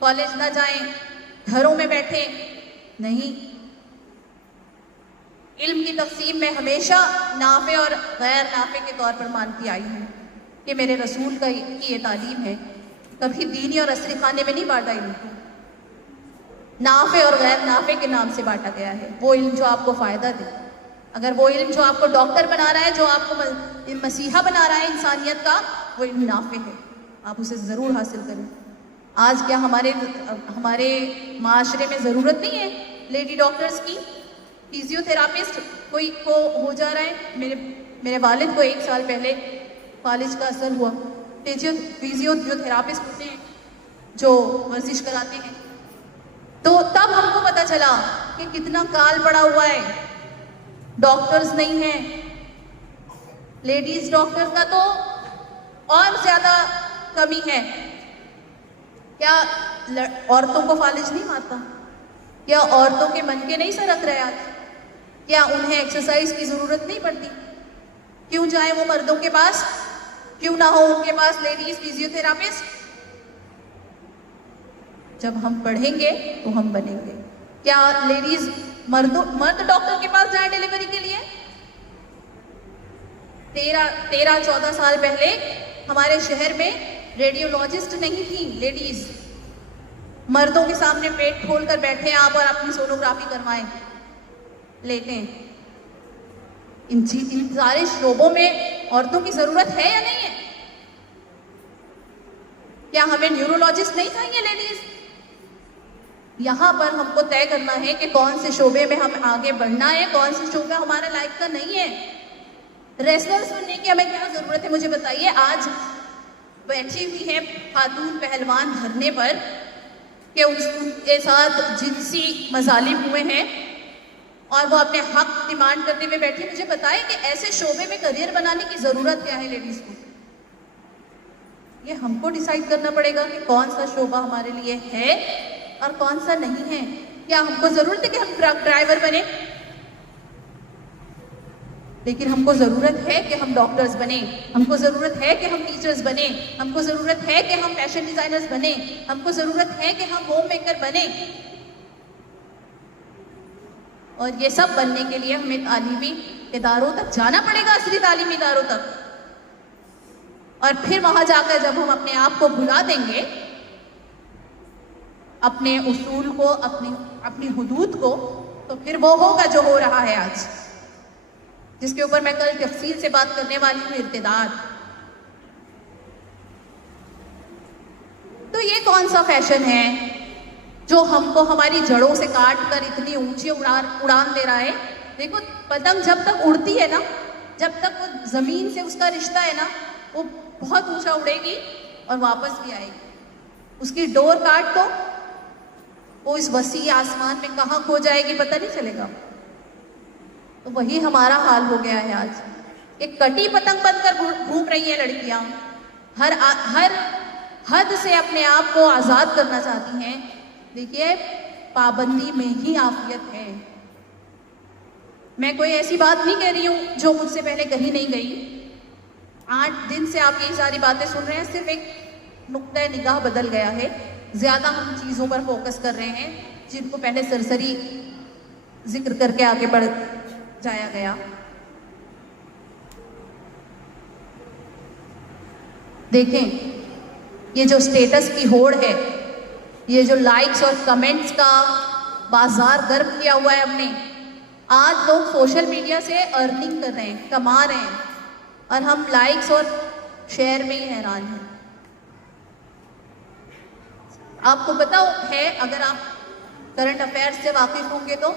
कॉलेज ना जाएं, घरों में बैठें, नहीं। इल्म की तक़सीम में हमेशा नाफे और गैर नाफे के तौर पर मानती आई हूँ कि मेरे रसूल की ये तालीम है। कभी दीनी और असली खाने में नहीं बांटा इल्म को, नाफे और गैर नाफे के नाम से बांटा गया है। वो इल्म जो आपको फ़ायदा दे, अगर वो इल्म जो आपको डॉक्टर बना रहा है, जो आपको मसीहा बना रहा है इंसानियत का, वो इल्म नाफे है, आप उसे ज़रूर हासिल करें। आज क्या हमारे माशरे में ज़रूरत नहीं है लेडी डॉक्टर्स की? फिजियोथेरापिस्ट कोई को हो जा रहा है। मेरे वालिद को 1 साल पहले फालिज का असर हुआ। फिजियोथेरापिस्ट होते हैं जो वर्जिश कराते हैं। तो तब हमको पता चला कि कितना काल पड़ा हुआ है, डॉक्टर्स नहीं है। लेडीज डॉक्टर का तो और ज्यादा कमी है। क्या औरतों को फालिज नहीं मारता? क्या औरतों के मन के नहीं सरक रहे आज? क्या उन्हें एक्सरसाइज की जरूरत नहीं पड़ती? क्यों जाए वो मर्दों के पास? क्यों ना हो उनके पास लेडीज फिजियोथेरापिस्ट? जब हम पढ़ेंगे तो हम बनेंगे। क्या लेडीज मर्द डॉक्टर के पास जाए डिलीवरी के लिए? 13-14 साल पहले हमारे शहर में रेडियोलॉजिस्ट नहीं थी लेडीज। मर्दों के सामने पेट खोलकर बैठे आप और अपनी सोनोग्राफी करवाएं, लेटें। इन सारे शोबों में औरतों की जरूरत है या नहीं है? क्या हमें न्यूरोलॉजिस्ट नहीं चाहिए लेडीज? यहाँ पर हमको तय करना है कि कौन से शोबे में हम आगे बढ़ना है, कौन से शोबा हमारा लाइफ का नहीं है। रेसलर्स बनने की हमें क्या जरूरत है, मुझे बताइए। आज बैठी हुई है खातून पहलवान धरने पर कि उनके साथ जिनसी मजालिम हुए हैं और वो अपने हक डिमांड करने में बैठी। मुझे बताएं कि ऐसे शोबे में करियर बनाने की जरूरत क्या है लेडीज को? ये हमको डिसाइड करना पड़ेगा कि कौन सा शोबा हमारे लिए है और कौन सा नहीं है। क्या हमको जरूरत है कि हम ट्रक ड्राइवर बने? लेकिन हमको जरूरत है कि हम डॉक्टर्स बने, हमको जरूरत है कि हम टीचर्स बने, हमको जरूरत है कि हम फैशन डिजाइनर्स बने, हमको जरूरत है कि हम होम मेकर बने। और ये सब बनने के लिए हमें तालीमी इदारों तक जाना पड़ेगा, असली तालीमी इदारों तक। और फिर वहां जाकर जब हम अपने आप को भुला देंगे, अपने उसूल को, अपनी हुदूद को, तो फिर वो होगा जो हो रहा है आज, जिसके ऊपर मैं कल तफसील से बात करने वाली हूँ, इर्तिदाद। तो ये कौन सा फैशन है जो हमको हमारी जड़ों से काट कर इतनी ऊंची उड़ान दे रहा है? देखो, पतंग जब तक उड़ती है ना, जब तक वो जमीन से उसका रिश्ता है ना, वो बहुत ऊंचा उड़ेगी और वापस भी आएगी। उसकी डोर काट दो, वो इस वसी आसमान में कहाँ खो जाएगी पता नहीं चलेगा। तो वही हमारा हाल हो गया है आज। एक कटी पतंग बनकर घूम रही है लड़कियां, हर हद से अपने आप को आजाद करना चाहती हैं। देखिए, पाबंदी में ही आफियत है। मैं कोई ऐसी बात नहीं कह रही हूं जो मुझसे पहले कही नहीं गई। 8 दिन से आप ये सारी बातें सुन रहे हैं, सिर्फ एक नुक्ता निगाह बदल गया है। ज्यादा हम चीजों पर फोकस कर रहे हैं जिनको पहले सरसरी जिक्र करके आगे बढ़ जाया गया। देखें, ये जो स्टेटस की होड़ है, ये जो लाइक्स और कमेंट्स का बाजार गर्म किया हुआ है हमने, आज लोग सोशल मीडिया से अर्निंग कर रहे हैं, कमा रहे हैं, और हम लाइक्स और शेयर में ही हैरान हैं। आपको पता है, अगर आप करंट अफेयर्स से वाकिफ होंगे, तो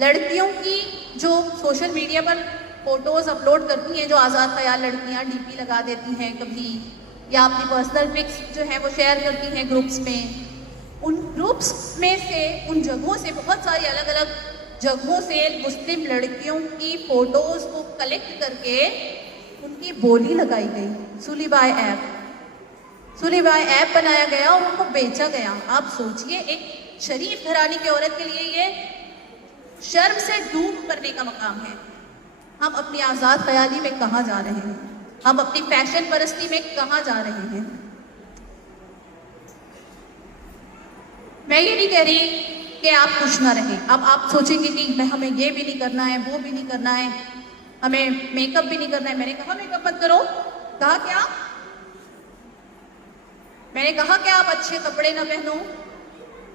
लड़कियों की जो सोशल मीडिया पर फोटोज अपलोड करती हैं, जो आज़ाद ख्याल लड़कियां डीपी लगा देती हैं कभी, या अपनी पर्सनल पिक्स जो है वो शेयर करती हैं ग्रुप्स में, उन ग्रुप्स में से, उन जगहों से, बहुत सारी अलग अलग जगहों से मुस्लिम लड़कियों की फोटोज को कलेक्ट करके उनकी बोली लगाई गई। सुलीबाई ऐप बनाया गया और उनको बेचा गया। आप सोचिए, एक शरीफ घराने की औरत के लिए ये शर्म से डूब करने का मकाम है। हम अपनी आज़ाद ख्याली में कहाँ जा रहे हैं? हम अपनी फैशन परस्ती में कहाँ जा रहे हैं? मैं ये नहीं कह रही कि आप खुश ना रहें। अब आप सोचेंगे कि हमें ये भी नहीं करना है, वो भी नहीं करना है, हमें मेकअप भी नहीं करना है। मैंने कहा मेकअप मत करो। कहा क्या? मैंने कहा कि आप अच्छे कपड़े ना पहनो,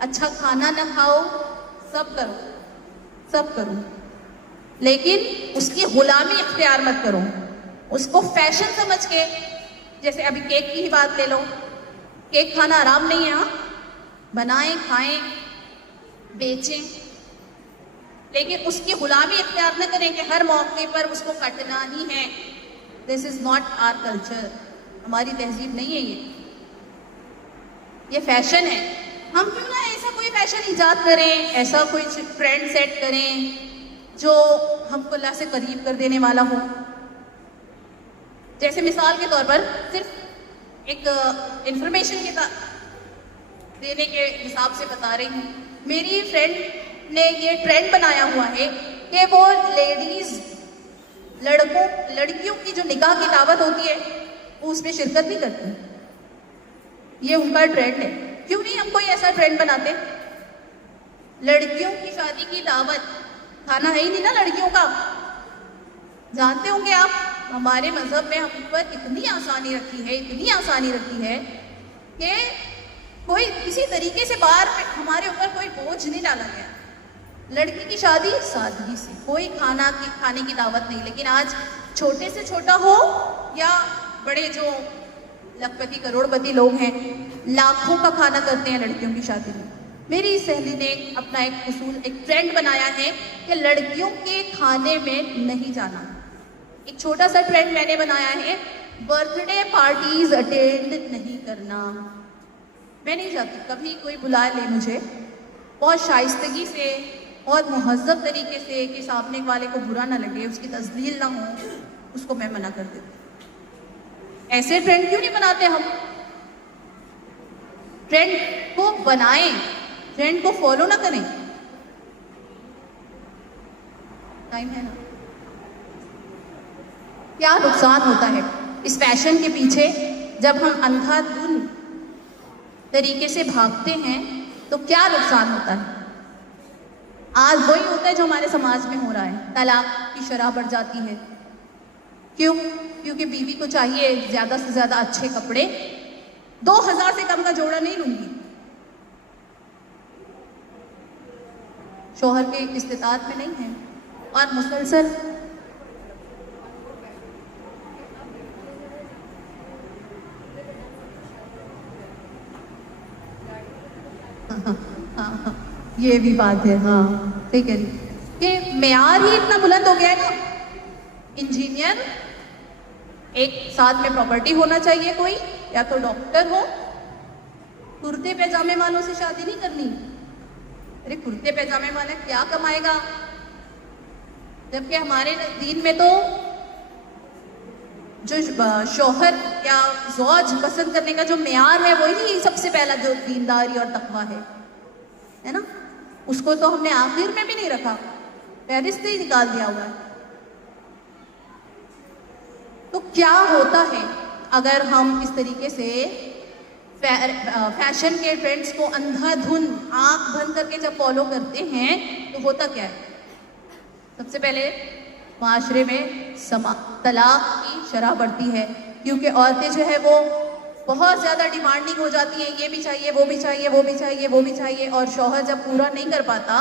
अच्छा खाना ना खाओ, सब करो, सब करो, लेकिन उसकी गुलामी इख्तियार मत करो। उसको फैशन समझ के, जैसे अभी केक की ही बात ले लो, केक खाना आराम नहीं है, हाँ, बनाएं, खाएं, बेचें, लेकिन उसकी गुलामी इख्तियार न करें कि हर मौके पर उसको कटना ही है। This is not our culture, हमारी तहजीब नहीं है ये फैशन है। हम क्यों ना ऐसा कोई फैशन इजाद करें, ऐसा कोई ट्रेंड सेट करें जो हमको अल्लाह से करीब कर देने वाला हो। जैसे मिसाल के तौर पर सिर्फ एक इंफॉर्मेशन के देने के हिसाब से बता रही हूँ, मेरी फ्रेंड ने ये ट्रेंड बनाया हुआ है कि वो लेडीज लड़कियों की जो निकाह की दावत होती है वो उसमें शिरकत नहीं करती। ये उनका ट्रेंड है। क्यों नहीं हम कोई ऐसा ट्रेंड बनाते? लड़कियों की शादी की दावत खाना है ही नहीं ना लड़कियों का। जानते होंगे आप, हमारे मजहब में हम पर इतनी आसानी रखी है, इतनी आसानी रखी है कि कोई किसी तरीके से बाहर हमारे ऊपर कोई बोझ नहीं डाला गया। लड़की की शादी सादगी से, कोई खाने की दावत नहीं। लेकिन आज छोटे से छोटा हो या बड़े जो लखपति करोड़पति लोग हैं, लाखों का खाना करते हैं लड़कियों की शादी में। मेरी सहेली ने अपना एक उसूल, एक ट्रेंड बनाया है कि लड़कियों के खाने में नहीं जाना। एक छोटा सा ट्रेंड मैंने बनाया है, बर्थडे पार्टीज अटेंड नहीं करना। मैं नहीं जाती, कभी कोई बुला ले मुझे बहुत शाइस्तगी से और मुहज़्ज़ब तरीके से कि सामने वाले को बुरा ना लगे, उसकी तज़लील ना हो, उसको मैं मना कर देती। ऐसे ट्रेंड क्यों नहीं बनाते हम? ट्रेंड को बनाएं, ट्रेंड को फॉलो ना करें। टाइम है ना? क्या नुकसान होता है इस फैशन के पीछे जब हम अंधाधुन तरीके से भागते हैं? तो क्या नुकसान होता है? आज वही होता है जो हमारे समाज में हो रहा है। तलाक की शरह बढ़ जाती है। क्यों? क्योंकि बीवी को चाहिए ज्यादा से ज्यादा अच्छे कपड़े। 2000 से कम का जोड़ा नहीं लूंगी। शौहर के इस्तिताअत में नहीं है और मुसलसल हाँ, ये भी बात है। हाँ, सही कह रही कि मेयार ही इतना बुलंद हो गया है ना। इंजीनियर, एक साथ में प्रॉपर्टी होना चाहिए कोई, या तो डॉक्टर हो। कुर्ते पैजामे वालों से शादी नहीं करनी। अरे कुर्ते पैजामे वाला क्या कमाएगा? जबकि हमारे दीन में तो जो शौहर या ज़ौज पसंद करने का जो मेयार है वही सबसे पहला जो दीनदारी और तकवा है ना। उसको तो हमने आखिर में भी नहीं रखा, फहरिस्त ही निकाल दिया हुआ है। तो क्या होता है अगर हम इस तरीके से फैशन के ट्रेंड्स को अंधाधुन आंख बंद करके जब फॉलो करते हैं तो होता क्या है? सबसे पहले माशरे में तलाक की शरह बढ़ती है, क्योंकि औरतें जो है वो बहुत ज़्यादा डिमांडिंग हो जाती हैं। ये भी चाहिए, वो भी चाहिए, वो भी चाहिए, वो भी चाहिए। और शौहर जब पूरा नहीं कर पाता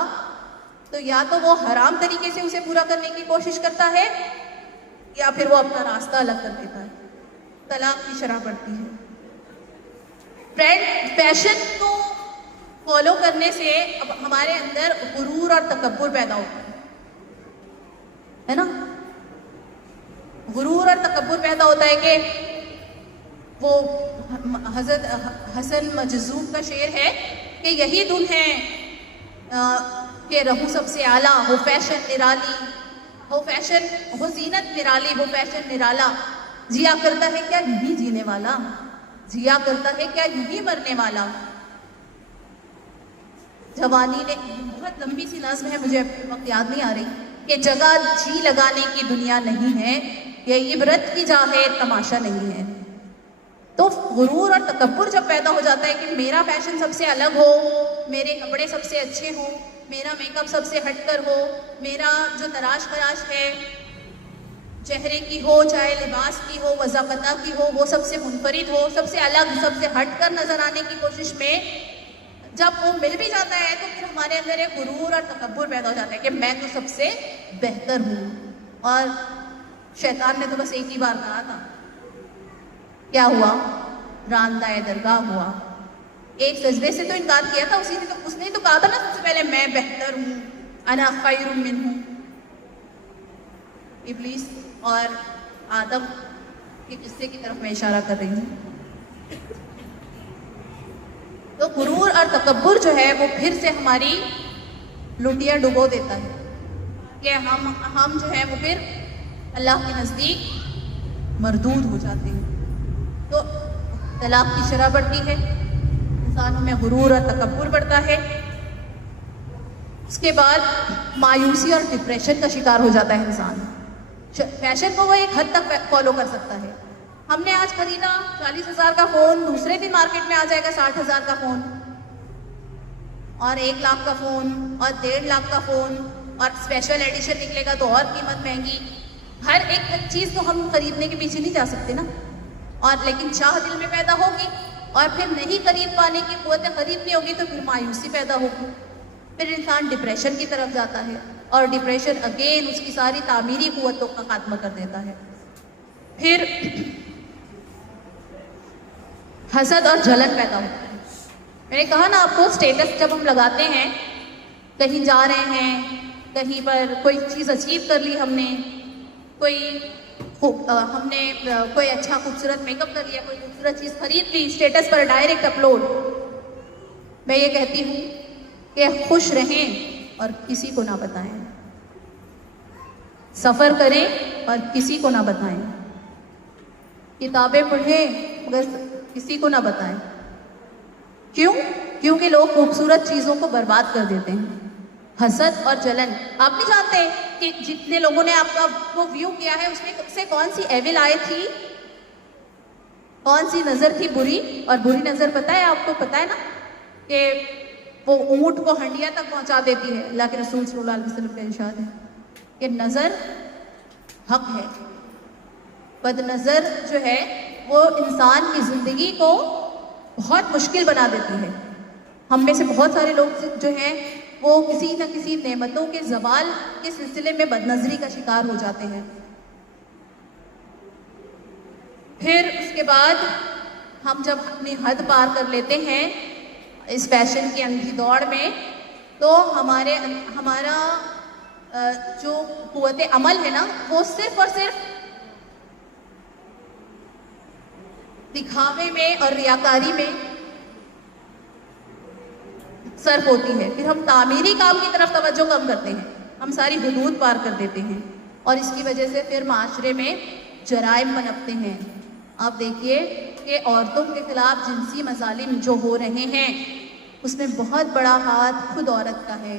तो या तो वो हराम तरीके से उसे पूरा करने की कोशिश करता है या फिर वो अपना रास्ता अलग कर देता है। तलाक की शरह बढ़ती है। ट्रेंड फैशन को फॉलो करने से अब हमारे अंदर गुरूर और तकब्बुर पैदा होता है ना। गुरूर और तकब्बुर पैदा होता है कि वो हज़रत हसन मजज़ूब का शेर है कि यही धुन है कि रहूं सबसे आला, हो फैशन निराली, हो फैशन, हो जीनत निराली, हो फैशन निराला। जिया करता है क्या यही जीने वाला, जिया करता है क्या यही मरने वाला। जवानी ने, बहुत लंबी सी नज़्म है, मुझे वक्त याद नहीं आ रही, कि जगह जी लगाने की दुनिया नहीं है, ये इबरत की जा है, तमाशा नहीं है। तो गुरूर और तकब्बुर जब पैदा हो जाता है कि मेरा फैशन सबसे अलग हो, मेरे कपड़े सबसे अच्छे हों, मेरा मेकअप सबसे हटकर हो, मेरा जो तराश खराश है चेहरे की हो, चाहे लिबास की हो, वज़ाक़ता की हो, वो सबसे मुनफरिद हो, सबसे अलग, सबसे हटकर नजर आने की कोशिश में जब वो मिल भी जाता है तो फिर हमारे अंदर एक गुरूर और तकब्बुर पैदा हो जाता है कि मैं तो सबसे बेहतर हूँ। और शैतान ने तो बस एक ही बार कहा था, क्या हुआ? रांदाए दरगाह हुआ। एक सजदे से तो इनकार किया था उसने तो कहा था ना सबसे पहले, मैं बेहतर हूँ, अना खैरुम मिन्हु। इब्लीस और आदम के किस्से की तरफ मैं इशारा कर रही हूँ। तो गुरूर और तकब्बुर जो है वो फिर से हमारी लुटिया डुबो देता है कि हम जो है वो फिर अल्लाह के नज़दीक मरदूद हो जाते हैं। तो तलाक की शरह बढ़ती है, इंसानों में गुरूर और तकब्बुर बढ़ता है। उसके बाद मायूसी और डिप्रेशन का शिकार हो जाता है इंसान। फैशन को वो एक हद तक फॉलो कर सकता है। हमने आज खरीदा 40,000 का फ़ोन, दूसरे दिन मार्केट में आ जाएगा 60,000 का फ़ोन, और 1 लाख का फ़ोन, और 1.5 लाख का फ़ोन, और स्पेशल एडिशन निकलेगा तो और कीमत महंगी। हर एक चीज़ तो हम खरीदने के पीछे नहीं जा सकते ना, और लेकिन चाह दिल में पैदा होगी, और फिर नहीं खरीद पाने की कुव्वत खरीद नहीं होगी तो फिर मायूसी पैदा होगी। फिर इंसान डिप्रेशन की तरफ जाता है, और डिप्रेशन अगेन उसकी सारी तामीरी कुव्वतों का खात्मा कर देता है। फिर हसद और जलन पैदा होता है। मैंने कहा ना आपको, स्टेटस जब हम लगाते हैं, कहीं जा रहे हैं, कहीं पर कोई चीज़ अचीव कर ली हमने, हमने कोई अच्छा खूबसूरत मेकअप कर लिया, कोई खूबसूरत चीज़ खरीद ली, स्टेटस पर डायरेक्ट अपलोड। मैं ये कहती हूँ कि खुश रहें और किसी को ना बताएं, सफ़र करें और किसी को ना बताएं, किताबें पढ़ें मगर किसी को ना बताएं। क्यों? क्योंकि लोग खूबसूरत चीज़ों को बर्बाद कर देते हैं। हसद और जलन, आप नहीं जानते कि जितने लोगों ने आपका वो व्यू किया है उसमें से कौन सी एविल आई थी, कौन सी नज़र थी बुरी। और बुरी नज़र पता है आपको, पता है ना कि वो ऊंट को हंडिया तक पहुंचा देती है। अल्लाह के रसूल सल्लल्लाहु अलैहि वसल्लम का इरशाद है कि नज़र हक है, बदनज़र जो है वो इंसान की ज़िंदगी को बहुत मुश्किल बना देती है। हम में से बहुत सारे लोग जो हैं वो किसी न किसी नेमतों के ज़वाल के सिलसिले में बदनज़री का शिकार हो जाते हैं। फिर उसके बाद हम जब अपनी हद पार कर लेते हैं इस फैशन की अंधी दौड़ में, तो हमारा जो कुव्वत अमल है ना, वो सिर्फ और सिर्फ दिखावे में और रियाकारी में सर्फ होती है। फिर हम तामीरी काम की तरफ तवज्जो कम करते हैं, हम सारी हुदूद पार कर देते हैं, और इसकी वजह से फिर माशरे में जराइम पनपते हैं। आप देखिए कि औरतों के खिलाफ जिनसी मजालिम जो हो रहे हैं उसमें बहुत बड़ा हाथ खुद औरत का है,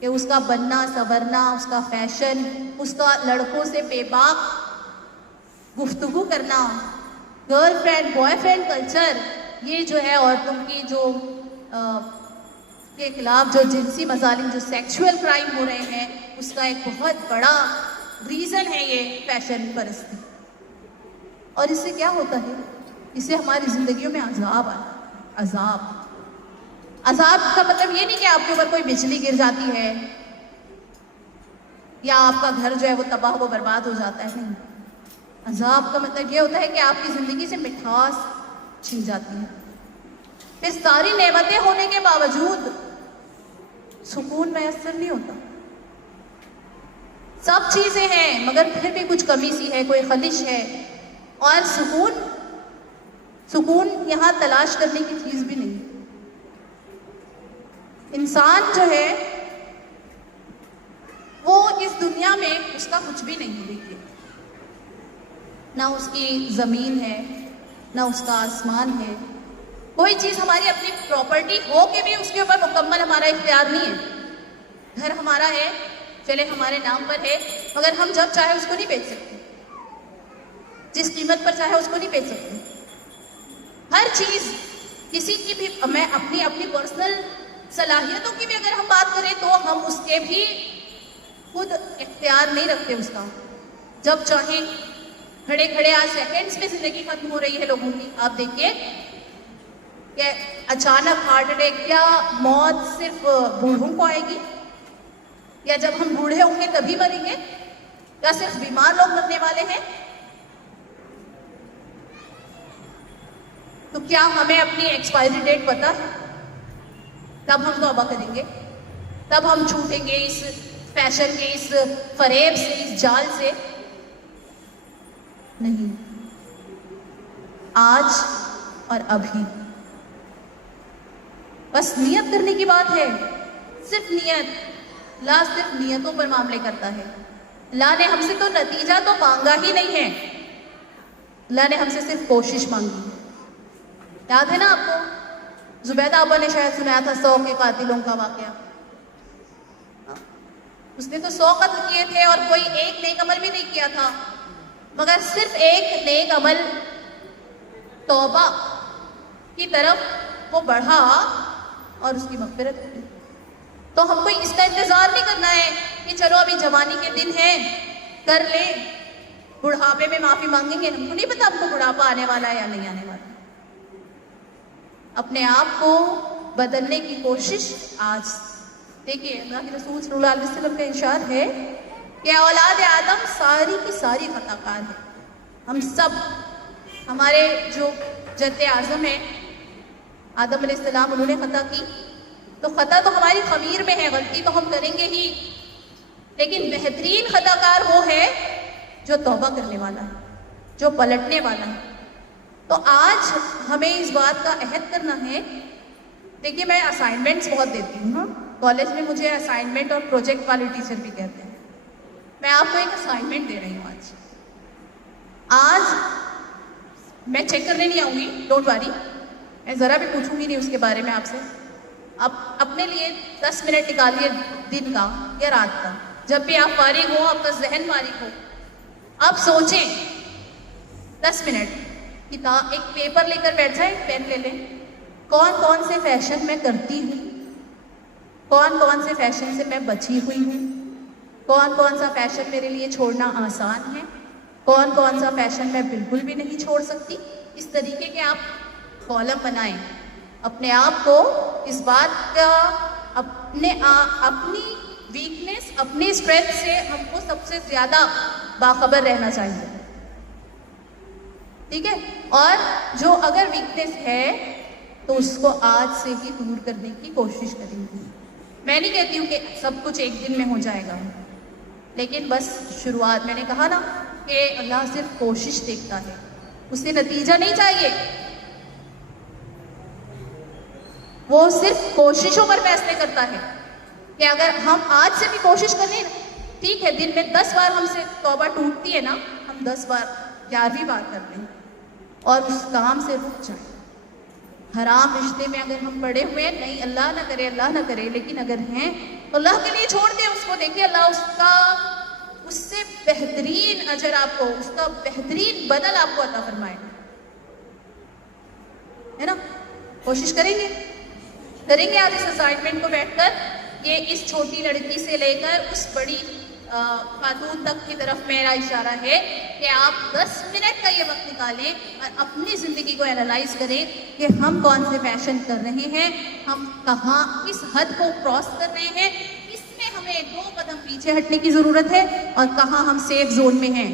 कि उसका बनना संवरना, उसका फैशन, उसका लड़कों से बेबाक गुफ्तगू करना, गर्लफ्रेंड बॉयफ्रेंड कल्चर, ये जो है औरतों की जो के खिलाफ जो जिनसी मजालिम, जो सेक्सुअल क्राइम हो रहे हैं, उसका एक बहुत बड़ा रीज़न है ये फैशन परस्ती। और इससे क्या होता है? इससे हमारी ज़िंदगियों में अजाब आता है। अजाब का मतलब ये नहीं कि आपके ऊपर कोई बिजली गिर जाती है या आपका घर जो है वो तबाह व बर्बाद हो जाता है। नहीं, अजाब का मतलब ये होता है कि आपकी ज़िंदगी से मिठास छिन जाती है। फिर सारी नेमतें होने के बावजूद सुकून मैसर नहीं होता। सब चीज़ें हैं मगर फिर भी कुछ कमी सी है, कोई खलिश है। और सुकून यहाँ तलाश करने की चीज़ भी नहीं। इंसान जो है वो इस दुनिया में उसका कुछ भी नहीं। देखिए, ना उसकी ज़मीन है, ना उसका आसमान है, कोई चीज़ हमारी अपनी प्रॉपर्टी हो के भी उसके ऊपर मुकम्मल हमारा इख्तियार नहीं है। घर हमारा है, चले हमारे नाम पर है, मगर हम जब चाहे उसको नहीं बेच सकते, जिस कीमत पर चाहे उसको नहीं बेच सकते। हर चीज़ किसी की भी, मैं अपनी पर्सनल सलाहियतों की भी अगर हम बात करें तो हम उसके भी खुद इख्तियार नहीं रखते उसका। जब चाहे खड़े खड़े आज सेकेंड्स में ज़िंदगी खत्म हो रही है लोगों की। आप देखिए कि अचानक हार्ट अटैक या मौत सिर्फ बूढ़ों को आएगी, या जब हम बूढ़े होंगे तभी मरेंगे, या सिर्फ बीमार लोग मरने वाले हैं। तो क्या हमें अपनी एक्सपायरी डेट पता है? तब हम तौबा करेंगे, तब हम छूटेंगे इस फैशन के, इस फरेब से, इस जाल से। नहीं, आज और अभी बस नियत करने की बात है, सिर्फ नियत। अल्लाह सिर्फ नियतों पर मामले करता है। अल्लाह ने हमसे तो नतीजा तो मांगा ही नहीं है, अल्लाह ने हमसे सिर्फ कोशिश मांगी है। याद है ना आपको, जुबैदा अब्बा ने शायद सुनाया था 100 के कातिलों का वाकया। उसने तो 100 कत्ल किए थे और कोई एक नेक अमल भी नहीं किया था, मगर सिर्फ एक नेक अमल तौबा की तरफ वो बढ़ा और उसकी मग़फ़िरत हुई। तो हमको इसका इंतजार नहीं करना है कि चलो अभी जवानी के दिन हैं कर ले, बुढ़ापे में माफी मांगेंगे। हमको नहीं पता हमको बुढ़ापा आने वाला है या नहीं आने वाला। अपने आप को बदलने की कोशिश आज। देखिए अल्लाह के रसूल सल्लल्लाहु अलैहि वसल्लम का इरशाद है कि औलाद आदम सारी की सारी खताकार है। हम सब, हमारे जो जद्दे आज़म है आदम अलैहिस्सलाम, उन्होंने खता की, तो खता तो हमारी खमीर में है, गलती तो हम करेंगे ही, लेकिन बेहतरीन खताकार वो है जो तौबा करने वाला है, जो पलटने वाला है। तो आज हमें इस बात का अहद करना है। देखिए मैं असाइनमेंट्स बहुत देती हूँ, कॉलेज में मुझे असाइनमेंट और प्रोजेक्ट वाले टीचर भी कहते हैं। मैं आपको एक असाइनमेंट दे रही हूँ आज मैं चेक करने नहीं आऊँगी, डोंट वरी, मैं ज़रा भी पूछूंगी नहीं उसके बारे में आपसे। आप अपने लिए 10 मिनट निकालिए, दिन का या रात का, जब भी आप फारिग हो, आपका जहन फारिग हो, आप सोचें 10 मिनट, किताब एक पेपर लेकर बैठ जाए, पेन ले लें, कौन कौन से फैशन मैं करती हूँ, कौन कौन से फैशन से मैं बची हुई हूँ, कौन कौन सा फैशन मेरे लिए छोड़ना आसान है, कौन कौन सा फैशन मैं बिल्कुल भी नहीं छोड़ सकती। इस तरीके के आप कॉलम बनाएं, अपने आप को इस बात का, अपनी वीकनेस, अपनी स्ट्रेंथ से हमको सबसे ज्यादा बाखबर रहना चाहिए, ठीक है। और जो अगर वीकनेस है तो उसको आज से ही दूर करने की कोशिश करेंगे। मैं नहीं कहती हूँ कि सब कुछ एक दिन में हो जाएगा, लेकिन बस शुरुआत, मैंने कहा ना कि अल्लाह सिर्फ कोशिश देखता है, उसे नतीजा नहीं चाहिए, वो सिर्फ कोशिशों पर फैसले करता है। कि अगर हम आज से भी कोशिश कर लें, ठीक है, दिन में 10 बार हमसे तौबा टूटती है ना, हम 10 बार 11वीं बार कर लें और उस काम से रुक जाए। हराम रिश्ते में अगर हम पड़े हुए हैं, नहीं अल्लाह ना करे, अल्लाह ना करे, लेकिन अगर हैं तो अल्लाह के लिए छोड़ दें उसको। देखिए अल्लाह उससे बेहतरीन अजर आपको, उसका बेहतरीन बदल आपको अता फरमाएगा, है ना। कोशिश करेंगे आज इस असाइनमेंट को बैठकर, ये इस छोटी लड़की से लेकर उस बड़ी खातून तक की तरफ मेरा इशारा है कि आप 10 मिनट का ये वक्त निकालें और अपनी ज़िंदगी को एनालाइज करें कि हम कौन से फैशन कर रहे हैं, हम कहाँ किस हद को क्रॉस कर रहे हैं, इसमें हमें 2 कदम पीछे हटने की ज़रूरत है और कहाँ हम सेफ जोन में हैं,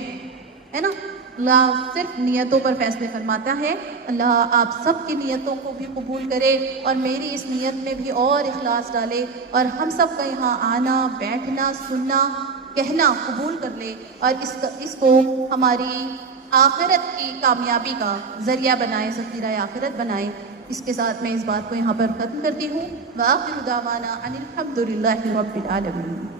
है ना। अल्लाह सिर्फ नियतों पर फैसले फरमाता है। अल्लाह आप सब की नियतों को भी कबूल करे और मेरी इस नियत में भी और इखलास डाले और हम सब का यहाँ आना, बैठना, सुनना, कहना कबूल कर ले और इसको हमारी आखिरत की कामयाबी का ज़रिया बनाए, ज़ख़ीरा आखिरत बनाए। इसके साथ मैं इस बात को यहाँ पर ख़त्म करती हूँ। व आखिरु दावाना अनिल हम्दुलिल्लाहि रब्बिल आलमीन।